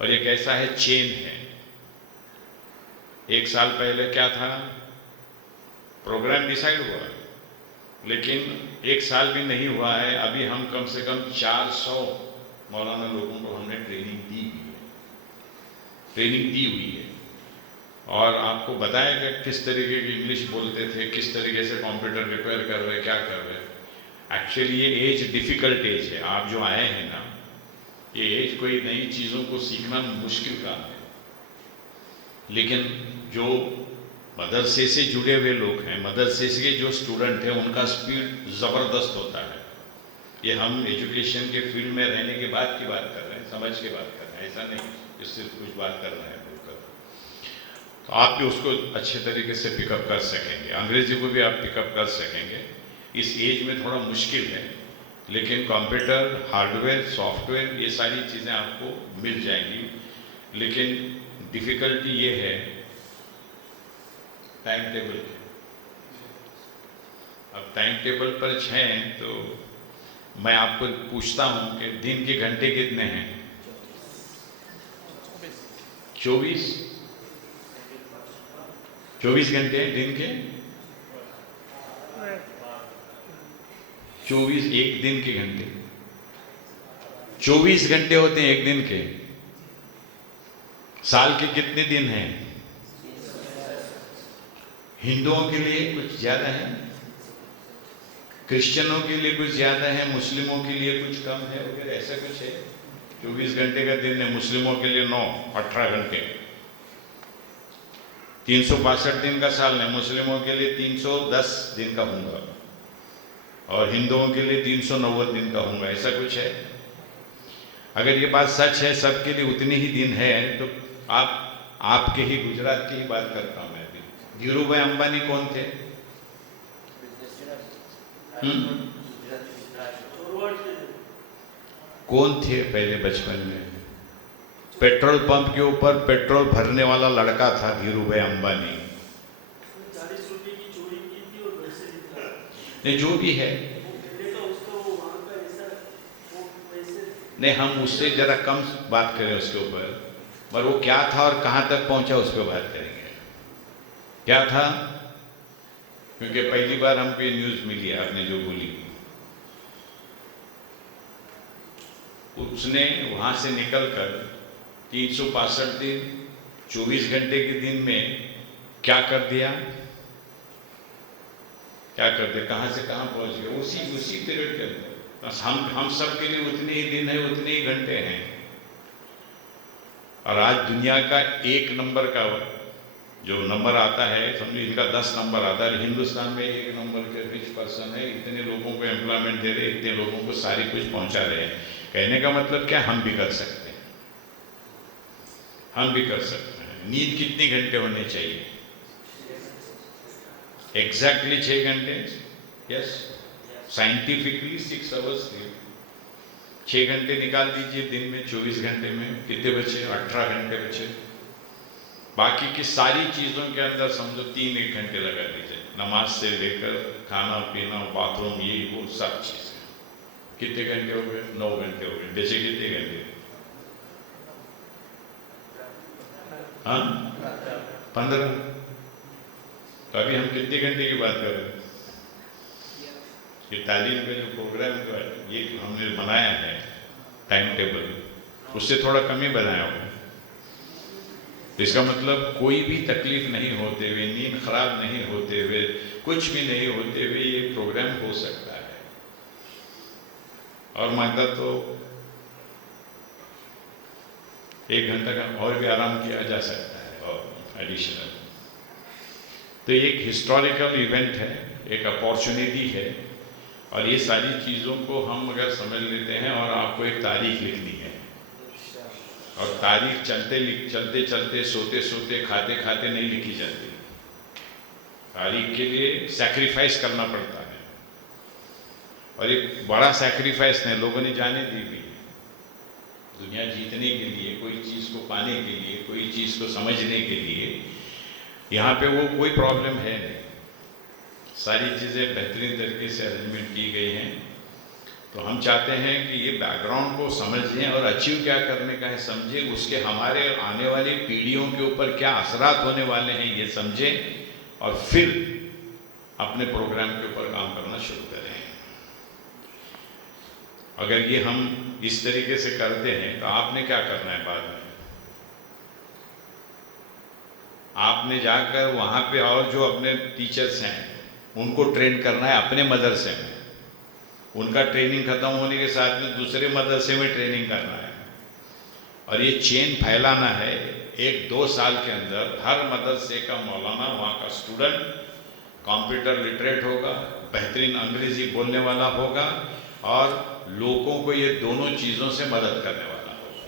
और ये कैसा है, चेन है। 1 साल पहले क्या था, प्रोग्राम डिसाइड हुआ, लेकिन 1 साल भी नहीं हुआ है, अभी हम कम से कम 400 मौलाना लोगों को हमने ट्रेनिंग दी हुई है। और आपको बताया कि किस तरीके की इंग्लिश बोलते थे, किस तरीके से कंप्यूटर रिपेयर कर रहे, क्या कर रहे। एक्चुअली ये एज डिफ़िकल्ट एज है। आप जो आए हैं ना, ये एज कोई नई चीज़ों को सीखना मुश्किल काम है, लेकिन जो मदरसे से जुड़े हुए लोग हैं, मदरसे के जो स्टूडेंट हैं, उनका स्पीड ज़बरदस्त होता है। ये हम एजुकेशन के फील्ड में रहने के बाद की बात कर रहे हैं, समझ के बात कर रहे हैं, ऐसा नहीं कि सिर्फ कुछ बात करना है बोलकर। तो आप भी उसको अच्छे तरीके से पिकअप कर सकेंगे, अंग्रेजी को भी आप पिकअप कर सकेंगे। इस एज में थोड़ा मुश्किल है, लेकिन कंप्यूटर, हार्डवेयर, सॉफ्टवेयर, ये सारी चीज़ें आपको मिल जाएंगी। लेकिन डिफ़िकल्टी ये है टाइम टेबल की। अब टाइम टेबल पर हैं तो मैं आपको पूछता हूँ कि दिन के घंटे कितने हैं? 24 घंटे हैं दिन के। 24 एक दिन के घंटे, 24 घंटे होते हैं एक दिन के। साल के कितने दिन हैं? हिंदुओं के लिए कुछ ज्यादा है, क्रिश्चियनों के लिए कुछ ज्यादा है, मुस्लिमों के लिए कुछ कम है वगैरह, ऐसा कुछ है। 24 घंटे का दिन है, मुस्लिमों के लिए 18 घंटे। 365 दिन का साल है, मुस्लिमों के लिए 310 दिन का होगा और हिंदुओं के लिए 390 दिन का होगा, ऐसा कुछ है। अगर ये बात सच है, सबके लिए उतने ही दिन है, तो आपके ही गुजरात की ही बात करता हूँ मैं भी। धीरूभाई अंबानी कौन थे? कौन थे पहले बचपन में? पेट्रोल पंप के ऊपर पेट्रोल भरने वाला लड़का था धीरूभाई अंबानी। नहीं, जो भी है, नहीं, हम उससे जरा कम बात करें उसके ऊपर, पर वो क्या था और कहाँ तक पहुंचा उस पर बात करेंगे। क्या था? क्योंकि पहली बार हमको ये न्यूज़ मिली है, आपने जो बोली, उसने वहाँ से निकलकर 365 दिन 24 घंटे के दिन में क्या कर दिया, कहाँ से कहाँ पहुँच गया उसी पीरियड के अंदर। बस हम सब के लिए उतने ही दिन है, उतने ही घंटे हैं। और आज दुनिया का 1 नंबर का जो नंबर आता है, समझिए इनका 10 नंबर आता है, हिंदुस्तान में 1 नंबर के रिच पर्सन है, इतने लोगों को एम्प्लॉयमेंट दे रहे, इतने लोगों को सारी कुछ पहुंचा रहे हैं। कहने का मतलब क्या, हम भी कर सकते हैं, हम भी कर सकते हैं। नींद कितने घंटे होने चाहिए? एग्जैक्टली 6 घंटे। Yes, scientifically 6 hours sleep. 6 घंटे निकाल दीजिए दिन में, 24 घंटे में कितने बचे? 18 घंटे बचे। बाकी की सारी चीज़ों के अंदर समझो 3-1 घंटे लगा दीजिए, नमाज से लेकर खाना पीना, बाथरूम, ये वो सब चीज़ें। कितने घंटे हो गए? 9 घंटे हो गए। जैसे कितने घंटे? हाँ, 15। तो अभी हम कितने घंटे की बात कर रहे हैं? ये तालीम का जो प्रोग्राम का ये हमने बनाया है टाइम टेबल, उससे थोड़ा कम ही बनाया हो। इसका मतलब कोई भी तकलीफ नहीं होते हुए, नींद खराब नहीं होते हुए, कुछ भी नहीं होते हुए ये प्रोग्राम हो सकता है। और मांगता तो 1 घंटा का और भी आराम किया जा सकता है और एडिशनल। तो एक हिस्टोरिकल इवेंट है, एक अपॉर्चुनिटी है, और ये सारी चीज़ों को हम अगर समझ लेते हैं, और आपको एक तारीख लिखनी है, और तारीख चलते चलते, सोते सोते, खाते खाते नहीं लिखी जाती। तारीख के लिए सैक्रिफाइस करना पड़ता है, और एक बड़ा सैक्रिफाइस ने लोगों ने जाने दी भी। दुनिया जीतने के लिए, कोई चीज़ को पाने के लिए, कोई चीज़ को समझने के लिए, यहाँ पे वो कोई प्रॉब्लम है नहीं। सारी चीज़ें बेहतरीन तरीके से अरेंजमेंट की गई हैं। तो हम चाहते हैं कि ये बैकग्राउंड को समझें और अचीव क्या करने का है समझें, उसके हमारे आने वाली पीढ़ियों के ऊपर क्या असरात होने वाले हैं ये समझें, और फिर अपने प्रोग्राम के ऊपर काम करना शुरू करें। अगर ये हम इस तरीके से करते हैं तो आपने क्या करना है बाद में? आपने जाकर वहाँ पे और जो अपने टीचर्स हैं उनको ट्रेन करना है अपने मदरसे में। उनका ट्रेनिंग खत्म होने के साथ में दूसरे मदरसे में ट्रेनिंग करना है, और ये चेन फैलाना है। 1-2 साल के अंदर हर मदरसे का मौलाना, वहाँ का स्टूडेंट कंप्यूटर लिटरेट होगा, बेहतरीन अंग्रेजी बोलने वाला होगा, और लोगों को ये दोनों चीज़ों से मदद करने वाला होगा।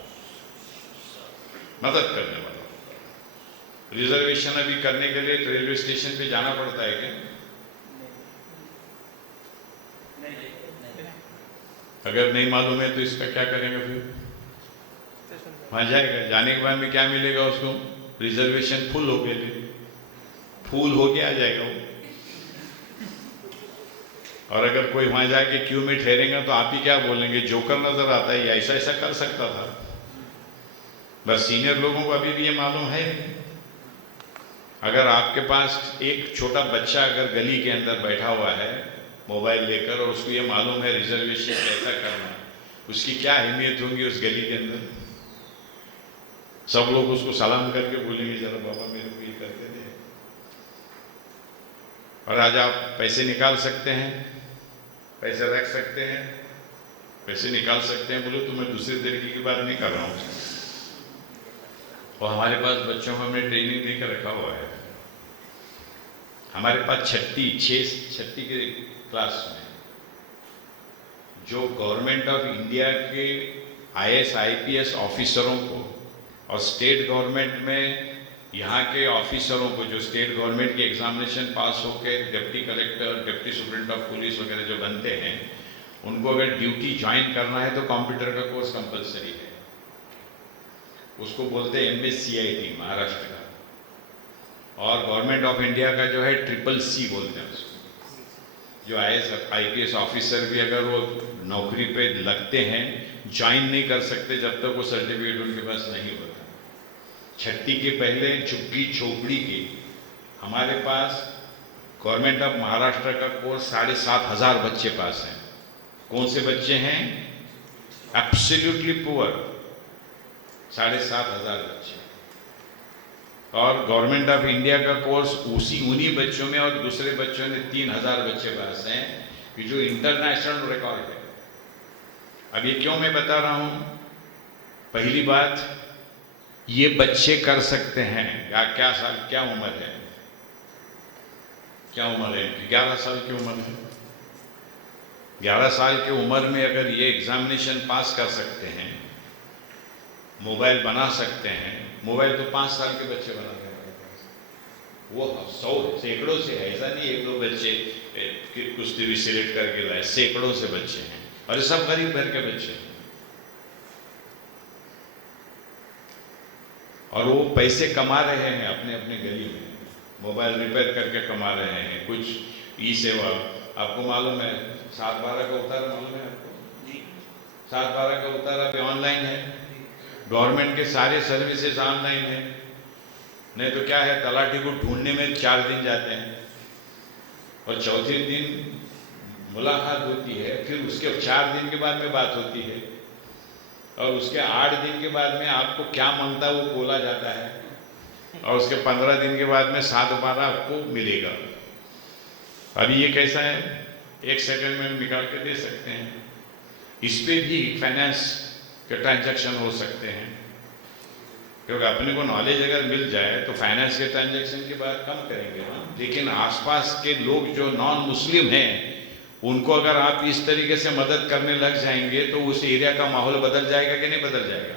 रिजर्वेशन अभी करने के लिए रेलवे स्टेशन पे जाना पड़ता है क्या? अगर नहीं मालूम है तो इसका क्या करेंगे फिर? वहाँ जाएगा, जाने के बाद में क्या मिलेगा उसको? रिजर्वेशन फुल हो गया, फुल हो के आ जाएगा वो। और अगर कोई वहाँ जाके क्यू में ठहरेगा तो आप ही क्या बोलेंगे? जोकर नजर आता है, ऐसा ऐसा कर सकता था। बस सीनियर लोगों को अभी भी ये मालूम है। अगर आपके पास एक छोटा बच्चा अगर गली के अंदर बैठा हुआ है मोबाइल लेकर, और उसको ये मालूम है रिजर्वेशन कैसा करना, उसकी क्या अहमियत होगी उस गली के अंदर? सब लोग उसको सलाम करके बोलेंगे, जरा बाबा मेरे को ये करके दे। और आज आप पैसे निकाल सकते हैं, पैसे रख सकते हैं, पैसे निकाल सकते हैं। बोले तो मैं दूसरे तरीके की बात नहीं कर रहा हूँ। और हमारे पास बच्चों को हमने ट्रेनिंग देकर रखा हुआ है। हमारे पास छठी के क्लास में जो गवर्नमेंट ऑफ इंडिया के IAS IPS ऑफिसरों को, और स्टेट गवर्नमेंट में यहाँ के ऑफिसरों को जो स्टेट गवर्नमेंट की एग्जामिनेशन पास होकर deputy collector, deputy superintendent of police वगैरह जो बनते हैं, उनको अगर ड्यूटी ज्वाइन करना है तो कंप्यूटर का कोर्स कंपलसरी है। उसको बोलते हैं MSCIT महाराष्ट्र का, और गवर्नमेंट ऑफ इंडिया का जो है CCC बोलते हैं उसको। जो IAS IPS ऑफिसर भी अगर वो नौकरी पे लगते हैं, ज्वाइन नहीं कर सकते जब तक वो सर्टिफिकेट उनके पास नहीं होता। छठी के पहले चुप्पी चोपड़ी के हमारे पास गवर्नमेंट ऑफ महाराष्ट्र का कोर्स 7,500 बच्चे पास हैं। कौन से बच्चे हैं? एब्सोल्युटली पुअर 7,500 बच्चे। और गवर्नमेंट ऑफ इंडिया का कोर्स उन्हीं बच्चों में, और दूसरे बच्चों ने 3,000 बच्चे पास हैं, कि जो इंटरनेशनल रिकॉर्ड है। अब ये क्यों मैं बता रहा हूँ? पहली बात, ये बच्चे कर सकते हैं। क्या उम्र है? क्या उम्र है? 11 साल की उम्र है। 11 साल की उम्र में अगर ये एग्जामिनेशन पास कर सकते हैं, मोबाइल बना सकते हैं। मोबाइल तो 5 साल के बच्चे बना रहे हैं, वो 100 सैकड़ों से है, ऐसा नहीं 1-2 बच्चे कुछ भी सिलेक्ट करके लाए, सैकड़ों से बच्चे हैं, और ये सब गरीब घर के बच्चे हैं। और वो पैसे कमा रहे हैं अपने अपने गली में, मोबाइल रिपेयर करके कमा रहे हैं। कुछ ई सेवा, आपको मालूम है 7/12 का उतारा, मालूम है आपको? 7/12 का उतारा पे ऑनलाइन है। गवर्नमेंट के सारे सर्विसेज ऑनलाइन है। नहीं तो क्या है, तलाटी को ढूंढने में 4 दिन जाते हैं, और चौथे दिन मुलाकात होती है, फिर उसके 4 दिन के बाद में बात होती है। और उसके 8 दिन के बाद में आपको क्या मांगता है वो बोला जाता है, और उसके 15 दिन के बाद में 7 दोबारा आपको मिलेगा। अभी ये कैसा है, 1 सेकंड में निकाल के दे सकते हैं। इस पे भी फाइनेंस के ट्रांजैक्शन हो सकते हैं, क्योंकि अपने को नॉलेज अगर मिल जाए तो फाइनेंस के ट्रांजैक्शन की बात कम करेंगे हम, लेकिन आसपास के लोग जो नॉन मुस्लिम हैं उनको अगर आप इस तरीके से मदद करने लग जाएंगे तो उस एरिया का माहौल बदल जाएगा कि नहीं बदल जाएगा।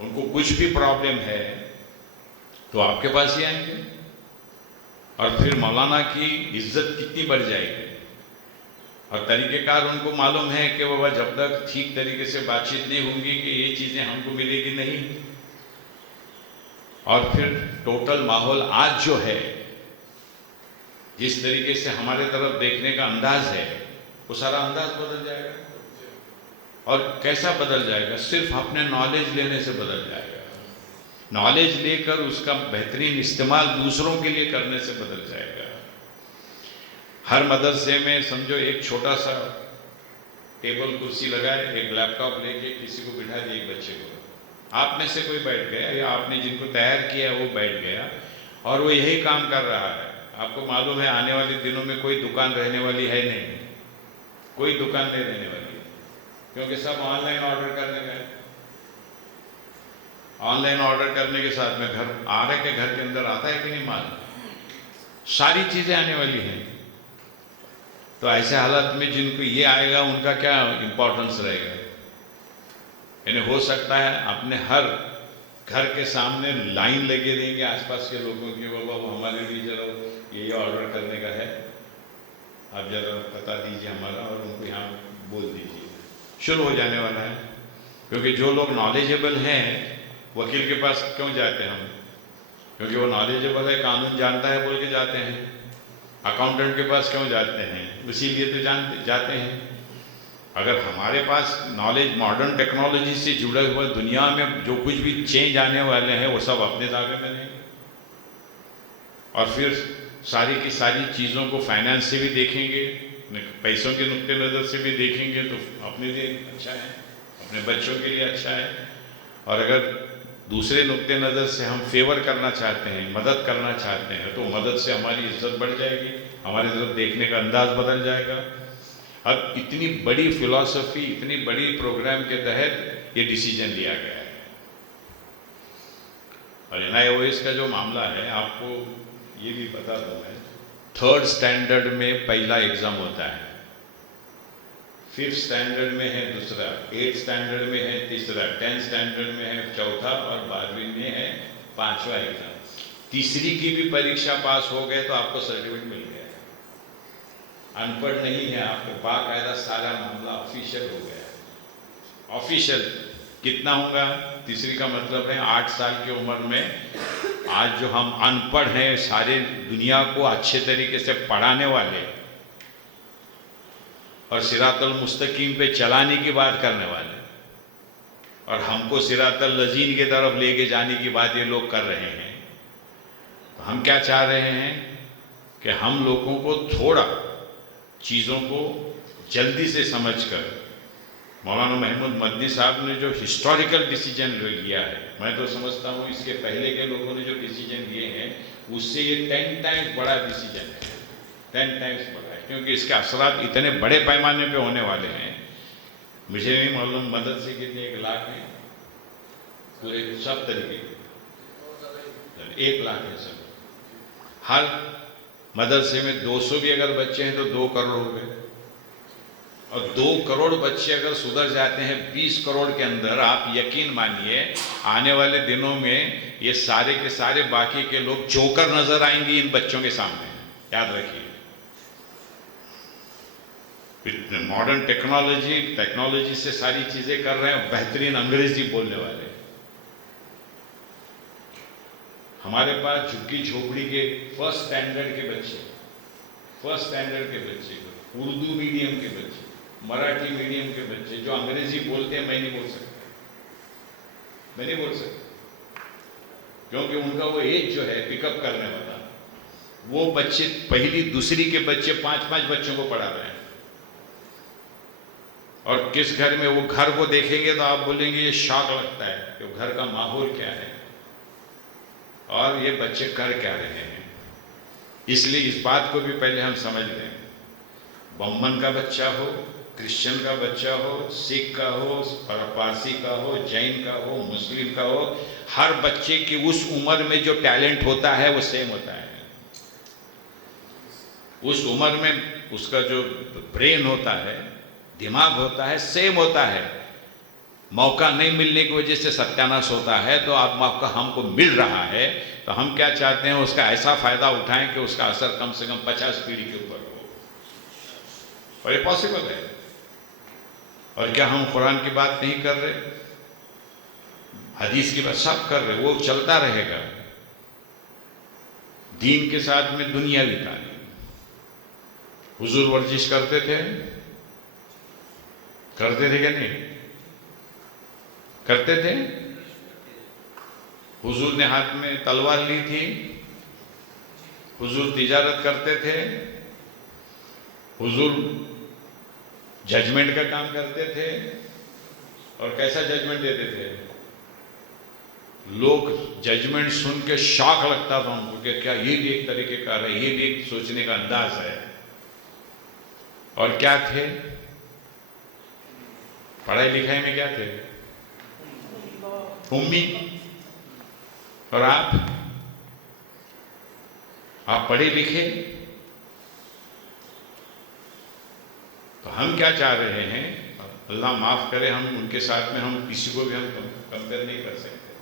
उनको कुछ भी प्रॉब्लम है तो आपके पास ही आएंगे, और फिर मौलाना की इज्जत कितनी बढ़ जाएगी। और तरीक़ेकार उनको मालूम है कि बाबा जब तक ठीक तरीके से बातचीत नहीं होंगी कि ये चीज़ें हमको मिलेगी नहीं। और फिर टोटल माहौल आज जो है, जिस तरीके से हमारे तरफ देखने का अंदाज है, वो सारा अंदाज बदल जाएगा। और कैसा बदल जाएगा, सिर्फ अपने नॉलेज लेने से बदल जाएगा। नॉलेज लेकर उसका बेहतरीन इस्तेमाल दूसरों के लिए करने से बदल जाएगा। हर मदरसे में समझो एक छोटा सा टेबल कुर्सी लगाए, एक लैपटॉप लेके किसी को बिठा दिए, एक बच्चे को, आप में से कोई बैठ गया या आपने जिनको तैयार किया है वो बैठ गया और वो यही काम कर रहा है। आपको मालूम है आने वाले दिनों में कोई दुकान रहने वाली है नहीं, कोई दुकान नहीं रहने वाली, क्योंकि सब ऑनलाइन ऑर्डर करने गए। ऑनलाइन ऑर्डर करने के साथ में घर आ रहे के घर के अंदर आता है कि नहीं माल, सारी चीज़ें आने वाली हैं। तो ऐसे हालात में जिनको ये आएगा उनका क्या इम्पोर्टेंस रहेगा। यानी हो सकता है अपने हर घर के सामने लाइन लगे रहेंगे आसपास के लोगों की, बाबा वो हमारे लिए जरा ये ऑर्डर करने का है, आप जरा बता दीजिए हमारा, और उनको यहाँ बोल दीजिए। शुरू हो जाने वाला है, क्योंकि जो लोग नॉलेजेबल हैं वकील के पास क्यों जाते हैं हम, क्योंकि वो नॉलेजेबल है, कानून जानता है बोल के जाते हैं। अकाउंटेंट के पास क्यों जाते हैं, इसीलिए तो जाते हैं। अगर हमारे पास नॉलेज मॉडर्न टेक्नोलॉजी से जुड़े हुए दुनिया में जो कुछ भी चेंज आने वाले हैं वो सब अपने दावे में नहीं, और फिर सारी की सारी चीज़ों को फाइनेंस से भी देखेंगे, पैसों के नुक्ते नज़र से भी देखेंगे तो अपने लिए अच्छा है, अपने बच्चों के लिए अच्छा है। और अगर दूसरे नुक्ते नज़र से हम फेवर करना चाहते हैं, मदद करना चाहते हैं, तो मदद से हमारी इज्जत बढ़ जाएगी, हमारी तरफ देखने का अंदाज बदल जाएगा। अब इतनी बड़ी फिलॉसफी, इतनी बड़ी प्रोग्राम के तहत ये डिसीजन लिया गया है। और NIOS का जो मामला है, आपको ये भी बता दूँ मैं, 3rd स्टैंडर्ड में पहला एग्ज़ाम होता है, 5th स्टैंडर्ड में है दूसरा, 8th स्टैंडर्ड में है तीसरा, 10th स्टैंडर्ड में है चौथा, और 12वीं में है 5वां एग्ज़ाम। तीसरी की भी परीक्षा पास हो गए तो आपको सर्टिफिकेट मिल गया। अनपढ़ नहीं है, आपको बाकायदा सारा मामला ऑफिशियल हो गया। ऑफिशियल कितना होगा, तीसरी का मतलब है 8 साल की उम्र में आज जो हम अनपढ़ हैं, सारे दुनिया को अच्छे तरीके से पढ़ाने वाले और सिरातुल मुस्तकीम पे चलाने की बात करने वाले, और हमको सिरातुल लजीन की तरफ लेके जाने की बात ये लोग कर रहे हैं। तो हम क्या चाह रहे हैं कि हम लोगों को थोड़ा चीज़ों को जल्दी से समझकर, मौलाना महमूद मदनी साहब ने जो हिस्टोरिकल डिसीजन लिया है, मैं तो समझता हूँ इसके पहले के लोगों ने जो डिसीजन लिए हैं उससे ये 10 टाइम्स बड़ा डिसीजन है, 10 टाइम्स बड़ा है, क्योंकि इसके असरात इतने बड़े पैमाने पे होने वाले हैं। मुझे नहीं मालूम मदद से कितने 1 लाख हैं पूरे सब तरीके, 1 लाख है सब। हर मदरसे में 200 भी अगर बच्चे हैं तो 2 करोड़ हो गए, और 2 करोड़ बच्चे अगर सुधर जाते हैं 20 करोड़ के अंदर, आप यकीन मानिए आने वाले दिनों में ये सारे के सारे बाकी के लोग जोकर नजर आएंगे इन बच्चों के सामने, याद रखिए। मॉडर्न टेक्नोलॉजी से सारी चीजें कर रहे हैं, बेहतरीन अंग्रेजी बोलने वाले। हमारे पास झुग्गी झोपड़ी के 1st स्टैंडर्ड के बच्चे, 1st स्टैंडर्ड के बच्चे, उर्दू मीडियम के बच्चे, मराठी मीडियम के बच्चे जो अंग्रेजी बोलते हैं, मैं नहीं बोल सकता, क्योंकि उनका वो एज जो है पिकअप करने वाला, वो बच्चे पहली दूसरी के बच्चे 5-5 बच्चों को पढ़ा रहे हैं, और किस घर में, वो घर को देखेंगे तो आप बोलेंगे ये शौक लगता है कि वो घर का माहौल क्या है और ये बच्चे कर क्या रहे हैं। इसलिए इस बात को भी पहले हम समझ लें, बम्बन का बच्चा हो, क्रिश्चियन का बच्चा हो, सिख का हो, पारसी का हो, जैन का हो, मुस्लिम का हो, हर बच्चे की उस उम्र में जो टैलेंट होता है वो सेम होता है। उस उम्र में उसका जो ब्रेन होता है, दिमाग होता है, सेम होता है। मौका नहीं मिलने की वजह से सत्यानाश होता है, तो अब मौका हमको मिल रहा है तो हम क्या चाहते हैं, उसका ऐसा फायदा उठाएं कि उसका असर कम से कम 50 पीढ़ी के ऊपर हो, और ये पॉसिबल है। और क्या हम कुरान की बात नहीं कर रहे, हदीस की बात सब कर रहे, वो चलता रहेगा। दीन के साथ में दुनियावी तालीम। हुजूर वर्जिश करते थे क्या नहीं करते थे? हुजूर ने हाथ में तलवार ली थी, हुजूर तिजारत करते थे, हुजूर जजमेंट का काम करते थे। और कैसा जजमेंट देते थे? लोग जजमेंट सुन के शौक लगता था उनको कि क्या ये भी एक तरीके का है, ये भी एक सोचने का अंदाज है। और क्या थे? पढ़ाई लिखाई में क्या थे? उम्मी। और आप पढ़े लिखे। तो हम क्या चाह रहे हैं, अल्लाह माफ करे, हम उनके साथ में हम किसी को भी हम कंपेयर नहीं कर सकते,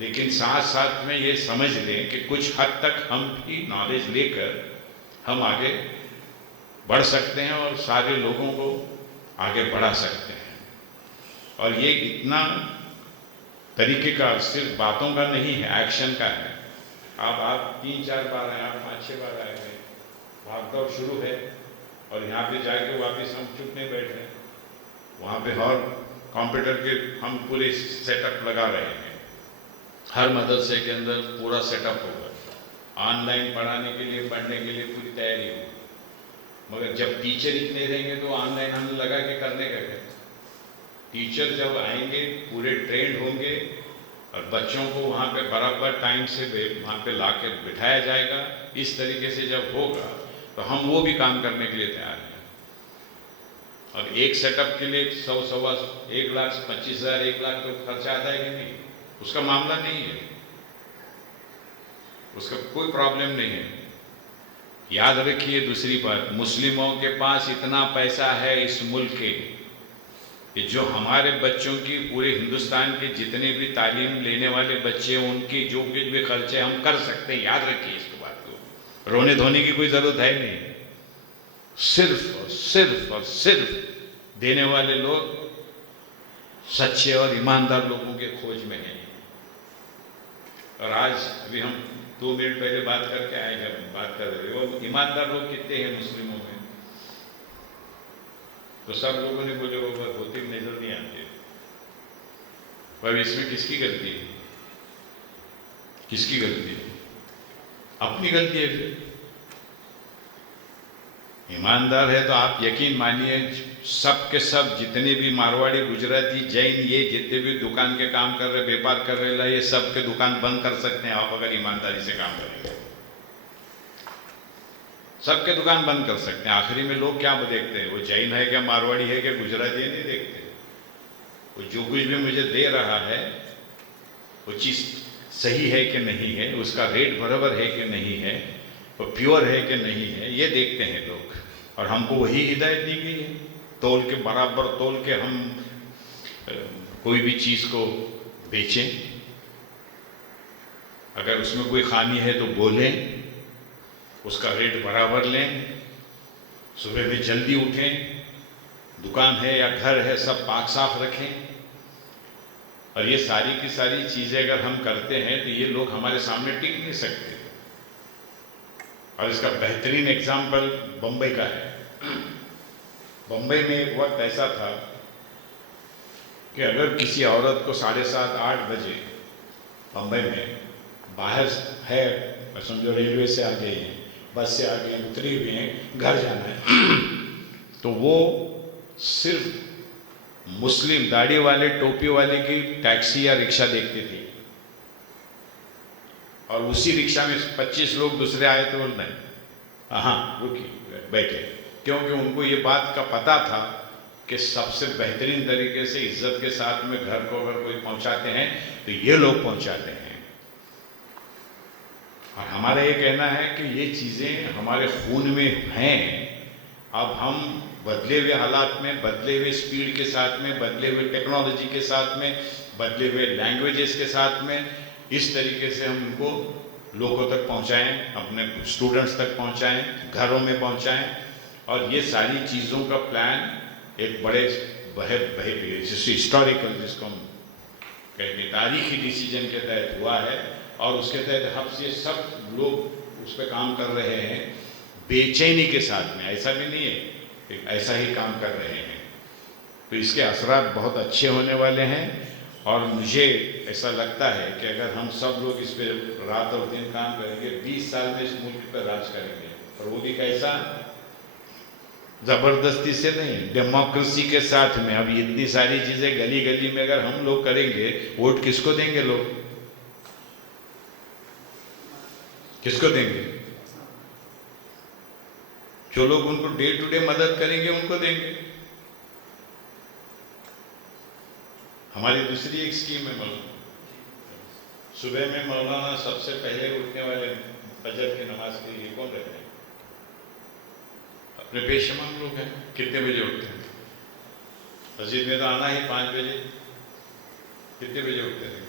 लेकिन साथ साथ में ये समझ लें कि कुछ हद तक हम भी नॉलेज लेकर हम आगे बढ़ सकते हैं और सारे लोगों को आगे बढ़ा सकते हैं। और ये इतना तरीके का सिर्फ बातों का नहीं है, एक्शन का है। अब आप 3-4 बार आए, आप 5-6 बार आए हैं, भागदौड़ शुरू है, और यहाँ पे जाके वापस हम चुप नहीं बैठ रहे, वहाँ पे और कंप्यूटर के हम पूरे सेटअप लगा रहे हैं। हर मदरसे के अंदर पूरा सेटअप होगा, ऑनलाइन पढ़ाने के लिए, पढ़ने के लिए पूरी तैयारी होगी। मगर जब टीचर इतने रहेंगे तो ऑनलाइन हम लगा के करने का क्या? टीचर जब आएंगे पूरे ट्रेंड होंगे और बच्चों को वहाँ पे बराबर टाइम से वहाँ पे ला के बिठाया जाएगा। इस तरीके से जब होगा तो हम वो भी काम करने के लिए तैयार हैं। और एक सेटअप के लिए 1,25,000 1 लाख तो खर्चा आता है कि नहीं? उसका मामला नहीं है, उसका कोई प्रॉब्लम नहीं है। याद रखिए दूसरी बात, मुस्लिमों के पास इतना पैसा है इस मुल्क के कि जो हमारे बच्चों की, पूरे हिंदुस्तान के जितने भी तालीम लेने वाले बच्चे हैं उनकी जो कुछ भी खर्चे हम कर सकते हैं। याद रखिए इस बात को, रोने धोने की कोई ज़रूरत है नहीं। सिर्फ और सिर्फ देने वाले लोग सच्चे और ईमानदार लोगों के खोज में हैं। और आज अभी हम 2 मिनट पहले बात करके आए, जब बात कर रहे हो ईमानदार लोग कितने हैं मुस्लिमों में, तो सब लोगों ने बोले वो होती नजर नहीं आती। पर इसमें किसकी गलती है? किसकी गलती है? अपनी गलती है। फिर ईमानदार है तो आप यकीन मानिए सब के सब जितने भी मारवाड़ी, गुजराती, जैन, ये जितने भी दुकान के काम कर रहे, व्यापार कर रहे, ये सब के दुकान बंद कर सकते हैं आप अगर ईमानदारी से काम करेंगे। सबके दुकान बंद कर सकते हैं। आखिरी में लोग क्या देखते हैं, वो जैन है क्या, मारवाड़ी है क्या, गुजराती है, नहीं देखते। वो जो कुछ भी मुझे दे रहा है वो चीज़ सही है कि नहीं है, उसका रेट बराबर है कि नहीं है, वो प्योर है कि नहीं है, ये देखते हैं लोग। और हमको वही हिदायत दी गई है, तोल के बराबर तोल के हम कोई भी चीज़ को बेचें। अगर उसमें कोई खामी है तो बोलें, उसका रेट बराबर लें, सुबह में जल्दी उठें, दुकान है या घर है सब पाक साफ रखें। और ये सारी की सारी चीज़ें अगर हम करते हैं तो ये लोग हमारे सामने टिक नहीं सकते। और इसका बेहतरीन एग्जाम्पल बम्बई का है। बम्बई में एक वक्त ऐसा था कि अगर किसी औरत को 7:30-8 बजे बम्बई में बाहर है, समझो रेलवे से आ गई हैं, बस से आ गए, उतरी हुई हैं, घर जाना है, तो वो सिर्फ मुस्लिम दाढ़ी वाले टोपी वाले की टैक्सी या रिक्शा देखती थी, और उसी रिक्शा में 25 लोग दूसरे आए तो नहीं, हाँ रुकिए बैठे, क्योंकि उनको ये बात का पता था कि सबसे बेहतरीन तरीके से इज्जत के साथ में घर को अगर कोई पहुंचाते हैं तो ये लोग पहुंचाते हैं। और हमारा ये कहना है कि ये चीज़ें हमारे खून में हैं। अब हम बदले हुए हालात में, बदले हुए स्पीड के साथ में, बदले हुए टेक्नोलॉजी के साथ में, बदले हुए लैंग्वेजेस के साथ में इस तरीके से हम उनको लोगों तक पहुंचाएं, अपने स्टूडेंट्स तक पहुंचाएं, घरों में पहुंचाएं। और ये सारी चीज़ों का प्लान एक बड़े हिस्टोरिकल, जिसको हम कहेंगे तारीखी डिसीजन के तहत हुआ है, और उसके तहत हम ये सब लोग उस पर काम कर रहे हैं बेचैनी के साथ में। ऐसा भी नहीं है कि ऐसा ही काम कर रहे हैं, तो इसके असरात बहुत अच्छे होने वाले हैं। और मुझे ऐसा लगता है कि अगर हम सब लोग इस पर रात और दिन काम करेंगे, 20 साल में इस मुल्क पर राज करेंगे। और वो भी कैसा, ज़बरदस्ती से नहीं, डेमोक्रेसी के साथ में। अब इतनी सारी चीज़ें गली गली में अगर हम लोग करेंगे, वोट किसको देंगे लोग, किसको देंगे? जो लोग उनको डे टू डे मदद करेंगे उनको देंगे। हमारी दूसरी एक स्कीम है मौलाना, सुबह में मौलाना सबसे पहले उठने वाले फजर की नमाज के लिए कौन रहते हैं? अपने पेशेमान लोग हैं। कितने बजे उठते हैं? मस्जिद में तो आना ही 5 बजे। कितने बजे उठते थे?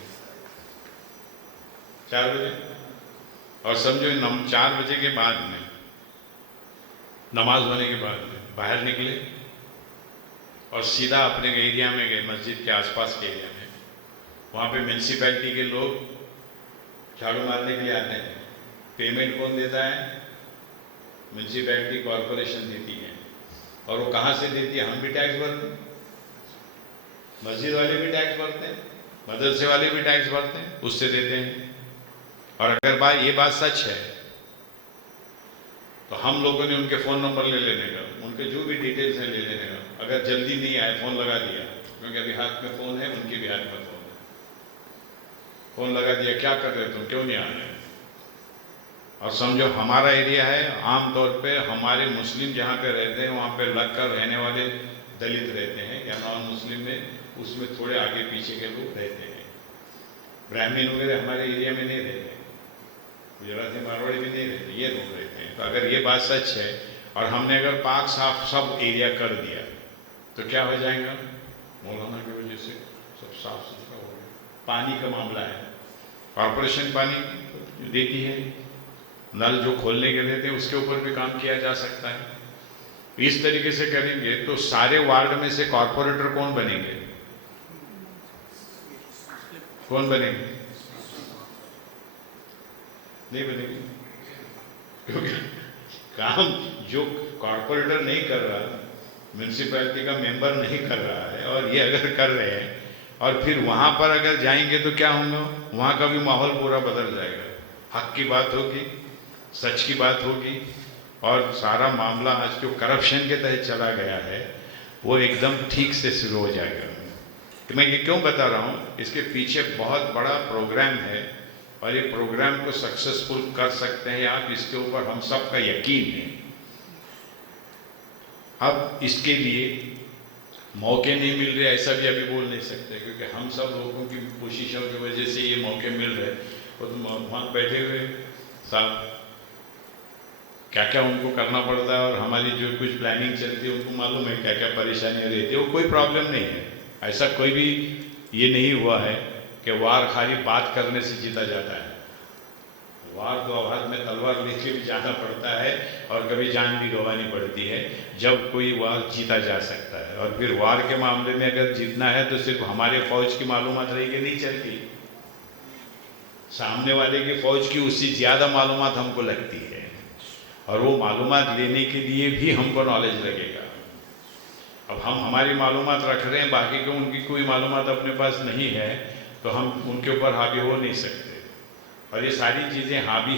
4 बजे। और समझो 4 बजे के बाद में, नमाज होने के बाद में बाहर निकले और सीधा अपने एरिया में गए, मस्जिद के आसपास के एरिया में। वहाँ पे म्यूनसिपैलिटी के लोग झाड़ू मारने के लिए आते हैं। पेमेंट कौन देता है? म्यूनसिपैलिटी कॉरपोरेशन देती है। और वो कहाँ से देती है? हम भी टैक्स भरते हैं, मस्जिद वाले भी टैक्स भरते हैं, मदरसे वाले भी टैक्स भरते हैं, उससे देते हैं। और अगर ये बात सच है तो हम लोगों ने उनके फ़ोन नंबर ले लेने का, उनके जो भी डिटेल्स हैं ले लेने का। अगर जल्दी नहीं आए, फ़ोन लगा दिया, क्योंकि अभी हाथ में फ़ोन है, उनके भी हाथ में फ़ोन है, फ़ोन लगा दिया, क्या कर रहे तुम, क्यों नहीं आ रहे? और समझो हमारा एरिया है, आम तौर पे हमारे मुस्लिम जहाँ पे रहते हैं वहाँ पे लग कर रहने वाले दलित रहते हैं, या नॉन मुस्लिम में उसमें थोड़े आगे पीछे के लोग रहते हैं। ब्राह्मण वगैरह हमारे एरिया में नहीं रहते, गुजराती मारवाड़ी में नहीं रहते, ये लोग रहते हैं। तो अगर ये बात सच है और हमने अगर पाक साफ सब एरिया कर दिया तो क्या हो जाएगा? मौलाना की वजह से सब साफ सुथरा हो गया। पानी का मामला है, कॉरपोरेशन पानी देती है, नल जो खोलने के देते हैं उसके ऊपर भी काम किया जा सकता है। इस तरीके से करेंगे तो सारे वार्ड में से कॉरपोरेटर कौन बनेंगे? कौन बनेंगे? नहीं बनेंगे, क्योंकि काम जो कॉरपोरेटर नहीं कर रहा, म्यूनसिपैलिटी का मेंबर नहीं कर रहा है, और ये अगर कर रहे हैं और फिर वहाँ पर अगर जाएंगे तो क्या होगा? वहाँ का भी माहौल पूरा बदल जाएगा। हक की बात होगी, सच की बात होगी, और सारा मामला आज जो करप्शन के तहत चला गया है वो एकदम ठीक से शुरू हो जाएगा। तो मैं ये क्यों बता रहा हूँ, इसके पीछे बहुत बड़ा प्रोग्राम है, और ये प्रोग्राम को सक्सेसफुल कर सकते हैं आप, इसके ऊपर हम सब का यकीन है। अब इसके लिए मौके नहीं मिल रहे ऐसा भी अभी बोल नहीं सकते, क्योंकि हम सब लोगों की कोशिशों की वजह से ये मौके मिल रहे हैं। वो तो वहाँ बैठे हुए साहब क्या क्या उनको करना पड़ता है, और हमारी जो कुछ प्लानिंग चलती है उनको मालूम है क्या क्या परेशानियाँ रहती है। वो कोई प्रॉब्लम नहीं है, ऐसा कोई भी ये नहीं हुआ है कि वार खाली बात करने से जीता जाता है। वार तो हाथ में तलवार लेके भी जाना पड़ता है, और कभी जान भी गंवानी पड़ती है, जब कोई वार जीता जा सकता है। और फिर वार के मामले में अगर जीतना है तो सिर्फ हमारे फौज की मालूमात रहेगी नहीं चलती, सामने वाले की फौज की उससे ज़्यादा मालूमात हमको लगती है, और वो मालूमात लेने के लिए भी हमको नॉलेज लगेगा। अब हम हमारी मालूमात रख रहे हैं, बाकी को उनकी कोई मालूमात अपने पास नहीं है, तो हम उनके ऊपर हावी हो नहीं सकते। और ये सारी चीज़ें हावी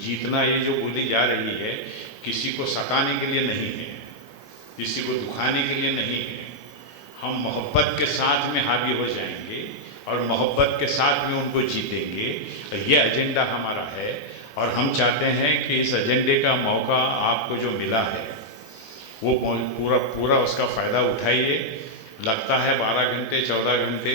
जीतना, ये जो बोली जा रही है, किसी को सताने के लिए नहीं है, किसी को दुखाने के लिए नहीं है। हम मोहब्बत के साथ में हावी हो जाएंगे और मोहब्बत के साथ में उनको जीतेंगे। ये एजेंडा हमारा है और हम चाहते हैं कि इस एजेंडे का मौका आपको जो मिला है वो पूरा उसका फ़ायदा उठाइए। लगता है 12 घंटे 14 घंटे,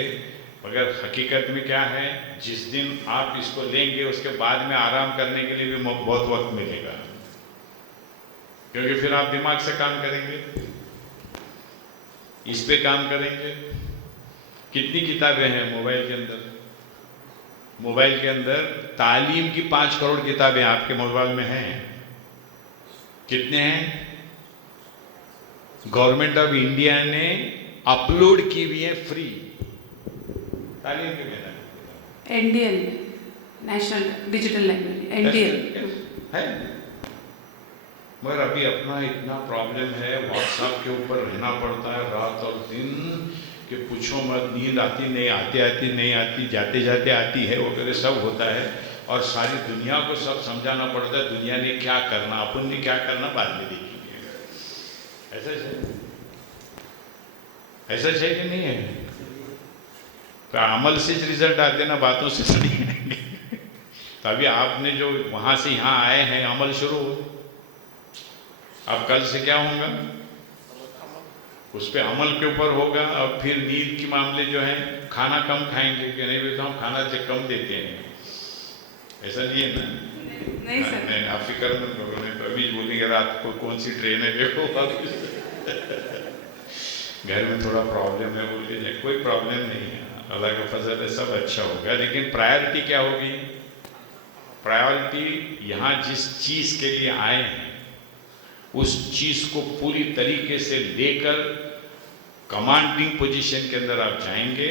मगर हकीकत में क्या है, जिस दिन आप इसको लेंगे उसके बाद में आराम करने के लिए भी बहुत वक्त मिलेगा, क्योंकि फिर आप दिमाग से काम करेंगे, इस पे काम करेंगे। कितनी किताबें हैं मोबाइल के अंदर? मोबाइल के अंदर तालीम की 5 करोड़ किताबें आपके मोबाइल में हैं। कितने हैं? गवर्नमेंट ऑफ इंडिया ने अपलोड की हुई है फ्री तालीम के मैदान। NDL national digital library NDL है, मगर अभी अपना इतना प्रॉब्लम है, व्हाट्सएप के ऊपर रहना पड़ता है रात और दिन कि पूछो मत। नींद आती नहीं, आती नहीं आती, जाते जाते आती है, वगैरह सब होता है और सारी दुनिया को सब समझाना पड़ता है। दुनिया ने क्या करना, अपन ने क्या करना बाद में देखेंगे। ऐसा है कि नहीं है? तो अमल से रिजल्ट आते ना, बातों से तो नहीं आएंगे। तो अभी आपने जो वहां से यहाँ आए हैं, अमल शुरू हो। अब कल से क्या होगा? उस पर अमल के ऊपर होगा। अब फिर नींद के मामले जो है, खाना कम खाएंगे कि नहीं बेटा, हम खाना से कम देते हैं, ऐसा नहीं है ना? नहीं सर, नहीं, आप फिक्र मत करो, नहीं तो अभी बोलेंगे रात को कौन सी ट्रेन है देखो। घर में थोड़ा प्रॉब्लम है बोल के, कोई प्रॉब्लम नहीं है, अल्लाह का फजल है, सब अच्छा होगा। लेकिन प्रायोरिटी क्या होगी? प्रायोरिटी यहाँ जिस चीज़ के लिए आए हैं उस चीज़ को पूरी तरीके से लेकर कमांडिंग पोजीशन के अंदर आप जाएंगे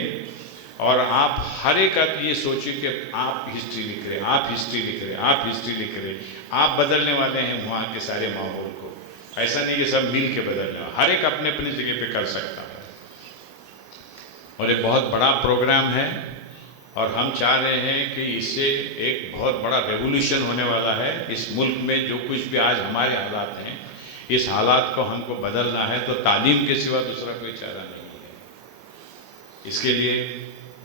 और आप हर एक आदमी ये सोचिए कि आप हिस्ट्री लिख रहे हैं, आप हिस्ट्री लिख रहे हैं, आप हिस्ट्री लिख रहे हैं। आप बदलने वाले हैं वहाँ के सारे माहौल को। ऐसा नहीं कि सब मिल के बदलना, हर एक अपने अपनी जगह पे कर सकता है। और एक बहुत बड़ा प्रोग्राम है और हम चाह रहे हैं कि इससे एक बहुत बड़ा रेवोल्यूशन होने वाला है इस मुल्क में। जो कुछ भी आज हमारे हालात हैं, इस हालात को हमको बदलना है तो तालीम के सिवा दूसरा कोई चारा नहीं है। इसके लिए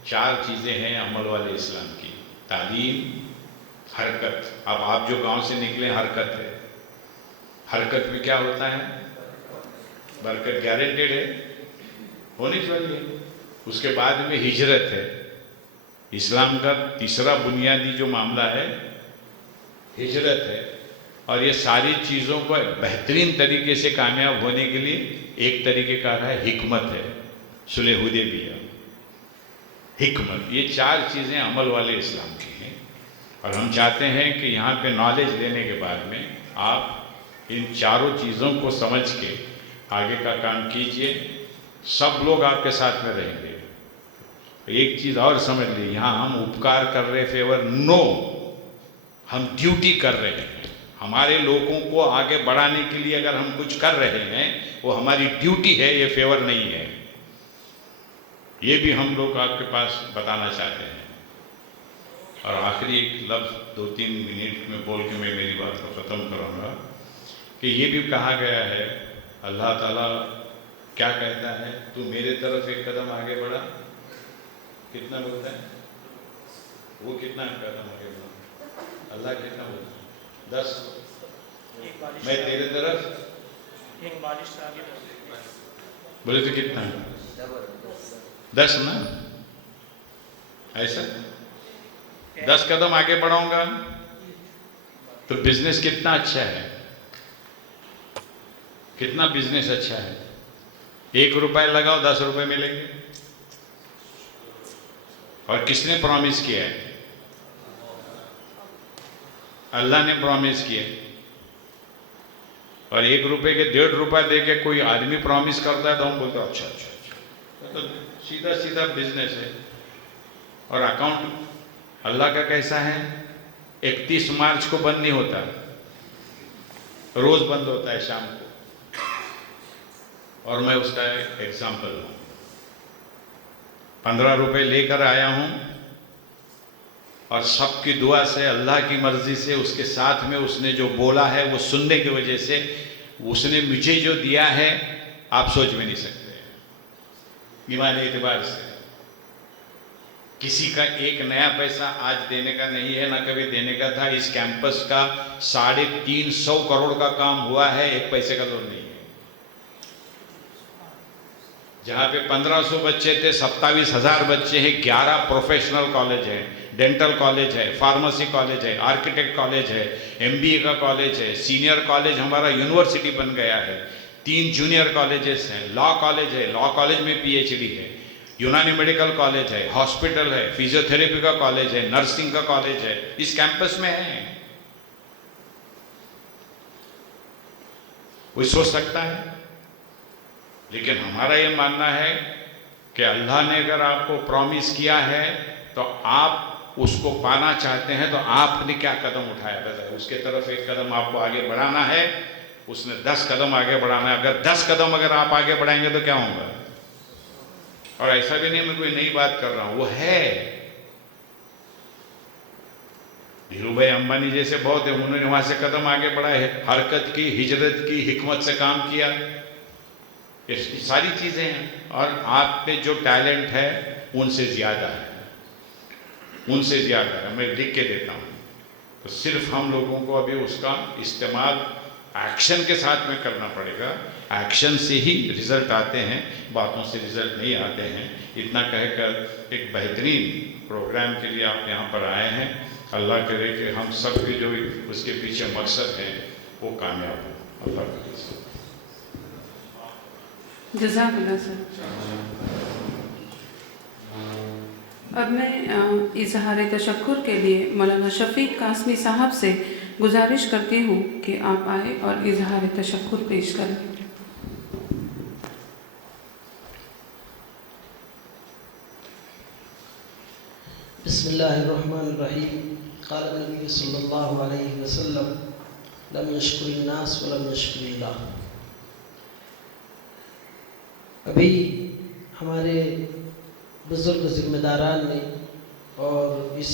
4 चीज़ें हैं अमल वाले इस्लाम की: तालीम, हरकत। अब आप जो गांव से निकले, हरकत है। हरकत में क्या होता है? बरकत गारंटेड है, होनी चाहिए। उसके बाद में हिजरत है। इस्लाम का तीसरा बुनियादी जो मामला है हिजरत है। और ये सारी चीज़ों को बेहतरीन तरीके से कामयाब होने के लिए एक तरीके का है हिकमत है, सुलह हुदैबिया, हिकमत। ये 4 चीज़ें अमल वाले इस्लाम की हैं और हम चाहते हैं कि यहाँ पे नॉलेज लेने के बाद में आप इन 4 चीज़ों को समझ के आगे का काम कीजिए। सब लोग आपके साथ में रहेंगे। एक चीज़ और समझ लीजिए, यहाँ हम उपकार कर रहे फेवर नो, हम ड्यूटी कर रहे हैं। हमारे लोगों को आगे बढ़ाने के लिए अगर हम कुछ कर रहे हैं वो हमारी ड्यूटी है, ये फेवर नहीं है। ये भी हम लोग आपके पास बताना चाहते हैं। और आखिरी एक लफ्ज़ 2-3 मिनट में बोल के मैं मेरी बात को ख़त्म करूँगा कि ये भी कहा गया है, अल्लाह ताला क्या कहता है, तू मेरे तरफ एक कदम आगे बढ़ा। कितना बोलता है वो? कितना कदम आगे बढ़ा? अल्लाह कितना बोलता है? 10। मैं तेरे तरफ एक बारिश से आगे बोले तो कितना? 10 ना? ऐसा 10 कदम आगे बढ़ाऊंगा तो बिजनेस कितना अच्छा है, कितना बिजनेस अच्छा है। 1 रुपए लगाओ 10 रुपए मिलेंगे। और किसने प्रॉमिस किया है? अल्लाह ने प्रॉमिस किया। और 1 रुपए के 1.5 रुपए दे के कोई आदमी प्रॉमिस करता है तो हम बोलते हैं अच्छा अच्छा अच्छा, तो सीधा सीधा बिजनेस है। और अकाउंट अल्लाह का कैसा है? 31 मार्च को बंद नहीं होता, रोज बंद होता है शाम को। और मैं उसका एग्जाम्पल हूँ। 15 रुपए लेकर आया हूँ और सबकी दुआ से, अल्लाह की मर्जी से, उसके साथ में उसने जो बोला है वो सुनने की वजह से उसने मुझे जो दिया है आप सोच भी नहीं सकते। ईमानी एतबार से किसी का एक नया पैसा आज देने का नहीं है, ना कभी देने का था। इस कैंपस का 350 करोड़ का काम हुआ है, एक पैसे का लोन नहीं है। जहाँ पे 1500 बच्चे थे, 27,000 बच्चे हैं। 11 प्रोफेशनल कॉलेज है, डेंटल कॉलेज है, फार्मेसी कॉलेज है, आर्किटेक्ट कॉलेज है, MBA का कॉलेज है, सीनियर कॉलेज हमारा यूनिवर्सिटी बन गया है, 3 जूनियर कॉलेजेस हैं, लॉ कॉलेज है, लॉ कॉलेज में PhD है, यूनानी मेडिकल कॉलेज है, हॉस्पिटल है, फिजियोथेरेपी का कॉलेज है, नर्सिंग का कॉलेज है, इस कैंपस में है। कोई सोच सकता है? लेकिन हमारा ये मानना है कि अल्लाह ने अगर आपको प्रॉमिस किया है तो आप उसको पाना चाहते हैं, तो आपने क्या कदम उठाया, बस उसके तरफ एक कदम आपको आगे बढ़ाना है। उसने 10 कदम आगे बढ़ाना है। अगर 10 कदम अगर आप आगे बढ़ाएंगे तो क्या होगा? और ऐसा भी नहीं मैं कोई नई बात कर रहा हूं, वो है। धीरू भाई अंबानी जैसे बहुत है, उन्होंने वहां से कदम आगे बढ़ाए है, हरकत की, हिजरत की, हिकमत से काम किया, ये सारी चीजें हैं। और आप पे जो टैलेंट है उनसे ज्यादा है, उनसे ज्यादा है। मैं लिख के देता हूं। तो सिर्फ हम लोगों को अभी उसका इस्तेमाल एक्शन के साथ में करना पड़ेगा। एक्शन से ही रिजल्ट आते हैं, बातों से रिजल्ट नहीं आते हैं। इतना कहकर एक बेहतरीन प्रोग्राम के लिए आप यहाँ पर आए हैं। अल्लाह करे कि हम सब के जो उसके पीछे मकसद है वो कामयाब हो। अल्लाह करे। जज़ाकल्लाह सर। अब मैं इजहार तशक्कुर के लिए मौलाना शफीक कासमी साहब से गुजारिश करती हूँ कि आप आए और इजहार तशक्कुर पेश करें। बिस्मिल्लाहिर्रहमानिर्रहीम। क़ाल नबी सल्लल्लाहु अलैहि वसल्लम लम यशकुरिन नास व लम यशकुरिल्लाह। अभी हमारे बुज़ुर्ग ज़िम्मेदारान ने और इस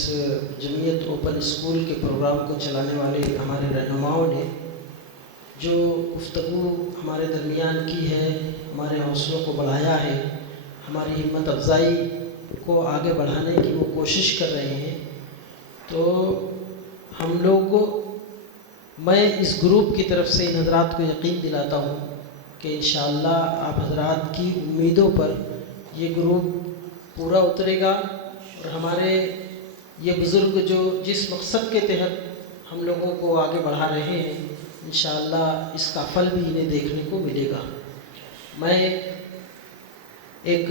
जमीयत ओपन स्कूल के प्रोग्राम को चलाने वाले हमारे रहनुमाओं ने जो गुफ्तगू हमारे दरमियान की है, हमारे हौसलों को बढ़ाया है, हमारी हिम्मत अफजाई को आगे बढ़ाने की वो कोशिश कर रहे हैं। तो हम लोग को, मैं इस ग्रुप की तरफ से इन हज़रात को यकीन दिलाता हूँ कि इंशाअल्लाह आप हज़रात की उम्मीदों पर ये ग्रुप पूरा उतरेगा और हमारे ये बुज़ुर्ग जो जिस मकसद के तहत हम लोगों को आगे बढ़ा रहे हैं, इंशाअल्लाह इसका फल भी इन्हें देखने को मिलेगा। मैं एक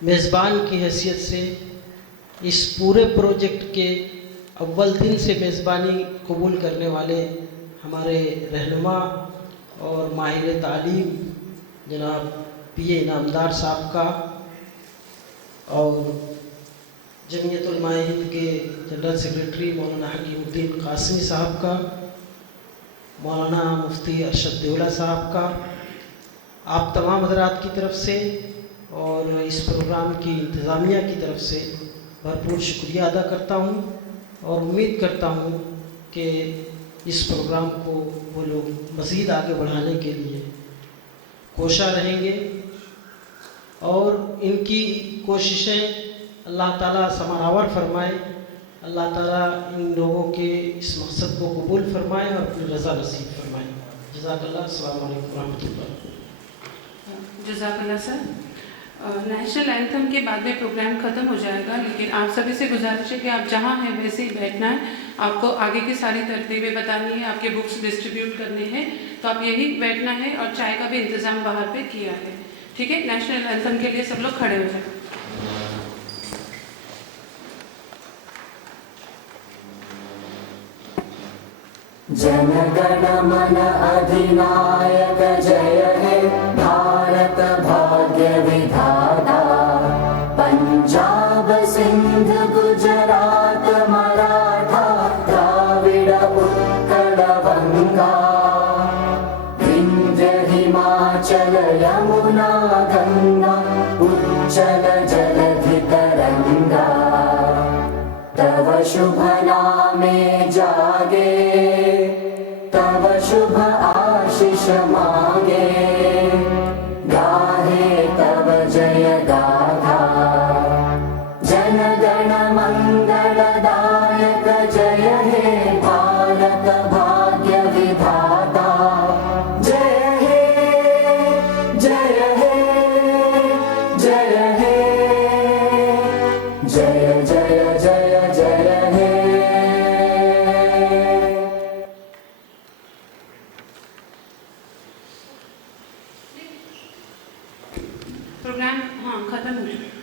मेज़बान की हैसियत से इस पूरे प्रोजेक्ट के अव्वल दिन से मेज़बानी कबूल करने वाले हमारे रहनुमा और माहिर तालीम जनाब PA इनामदार साहब का और जमीयत उलमाए हिंद के जनरल सेक्रेटरी मौलाना हकीमुद्दीन कासमी साहब का, मौलाना मुफ्ती अरशद देवला साहब का, आप तमाम हज़रात की तरफ से और इस प्रोग्राम की इंतज़ामिया की तरफ से भरपूर शुक्रिया अदा करता हूँ और उम्मीद करता हूँ कि इस प्रोग्राम को वो लोग मज़ीद आगे बढ़ाने के लिए कोशा रहेंगे और इनकी कोशिशें अल्लाह ताला समारावर फरमाए। अल्लाह ताला इन लोगों के इस मकसद को कबूल फरमाए और अपनी रज़ा नसीब फरमाए। जज़ाकल्लाह। अस्सलामु अलैकुम रहमतुल्लाह। जज़ाकल्लाह सर। नेशनल एंथम के बाद में प्रोग्राम ख़त्म हो जाएगा, लेकिन आप सभी से गुजारिश है कि आप जहाँ हैं वैसे ही बैठना है। आपको आगे की सारी तरतीबें बतानी है, आपके बुक्स डिस्ट्रीब्यूट करने हैं, तो आप यही बैठना है और चाय का भी इंतज़ाम बाहर पे किया है। ठीक है, नेशनल एंथम के लिए सब लोग खड़े हो जाए। जनगण मन अधिनायक जय हे भारत भाग्य विधाता। पंजाब सिंध गुजरात मराठा द्राविड़ उत्कल बंगा। विंध्य हिमाचल यमुना गंगा उच्चल जलधि तरंगा। तव शुभ नामे जागे, तव शुभ आशीष आशीष मांगे, गाहे तब जय गाथा। जन गण मंगलदायक जय हे भारत भाग्य विधाता। जय हे जय हे जय हे, जय जय जय जय हे। प्रोग्राम हाँ खत्म हो गया।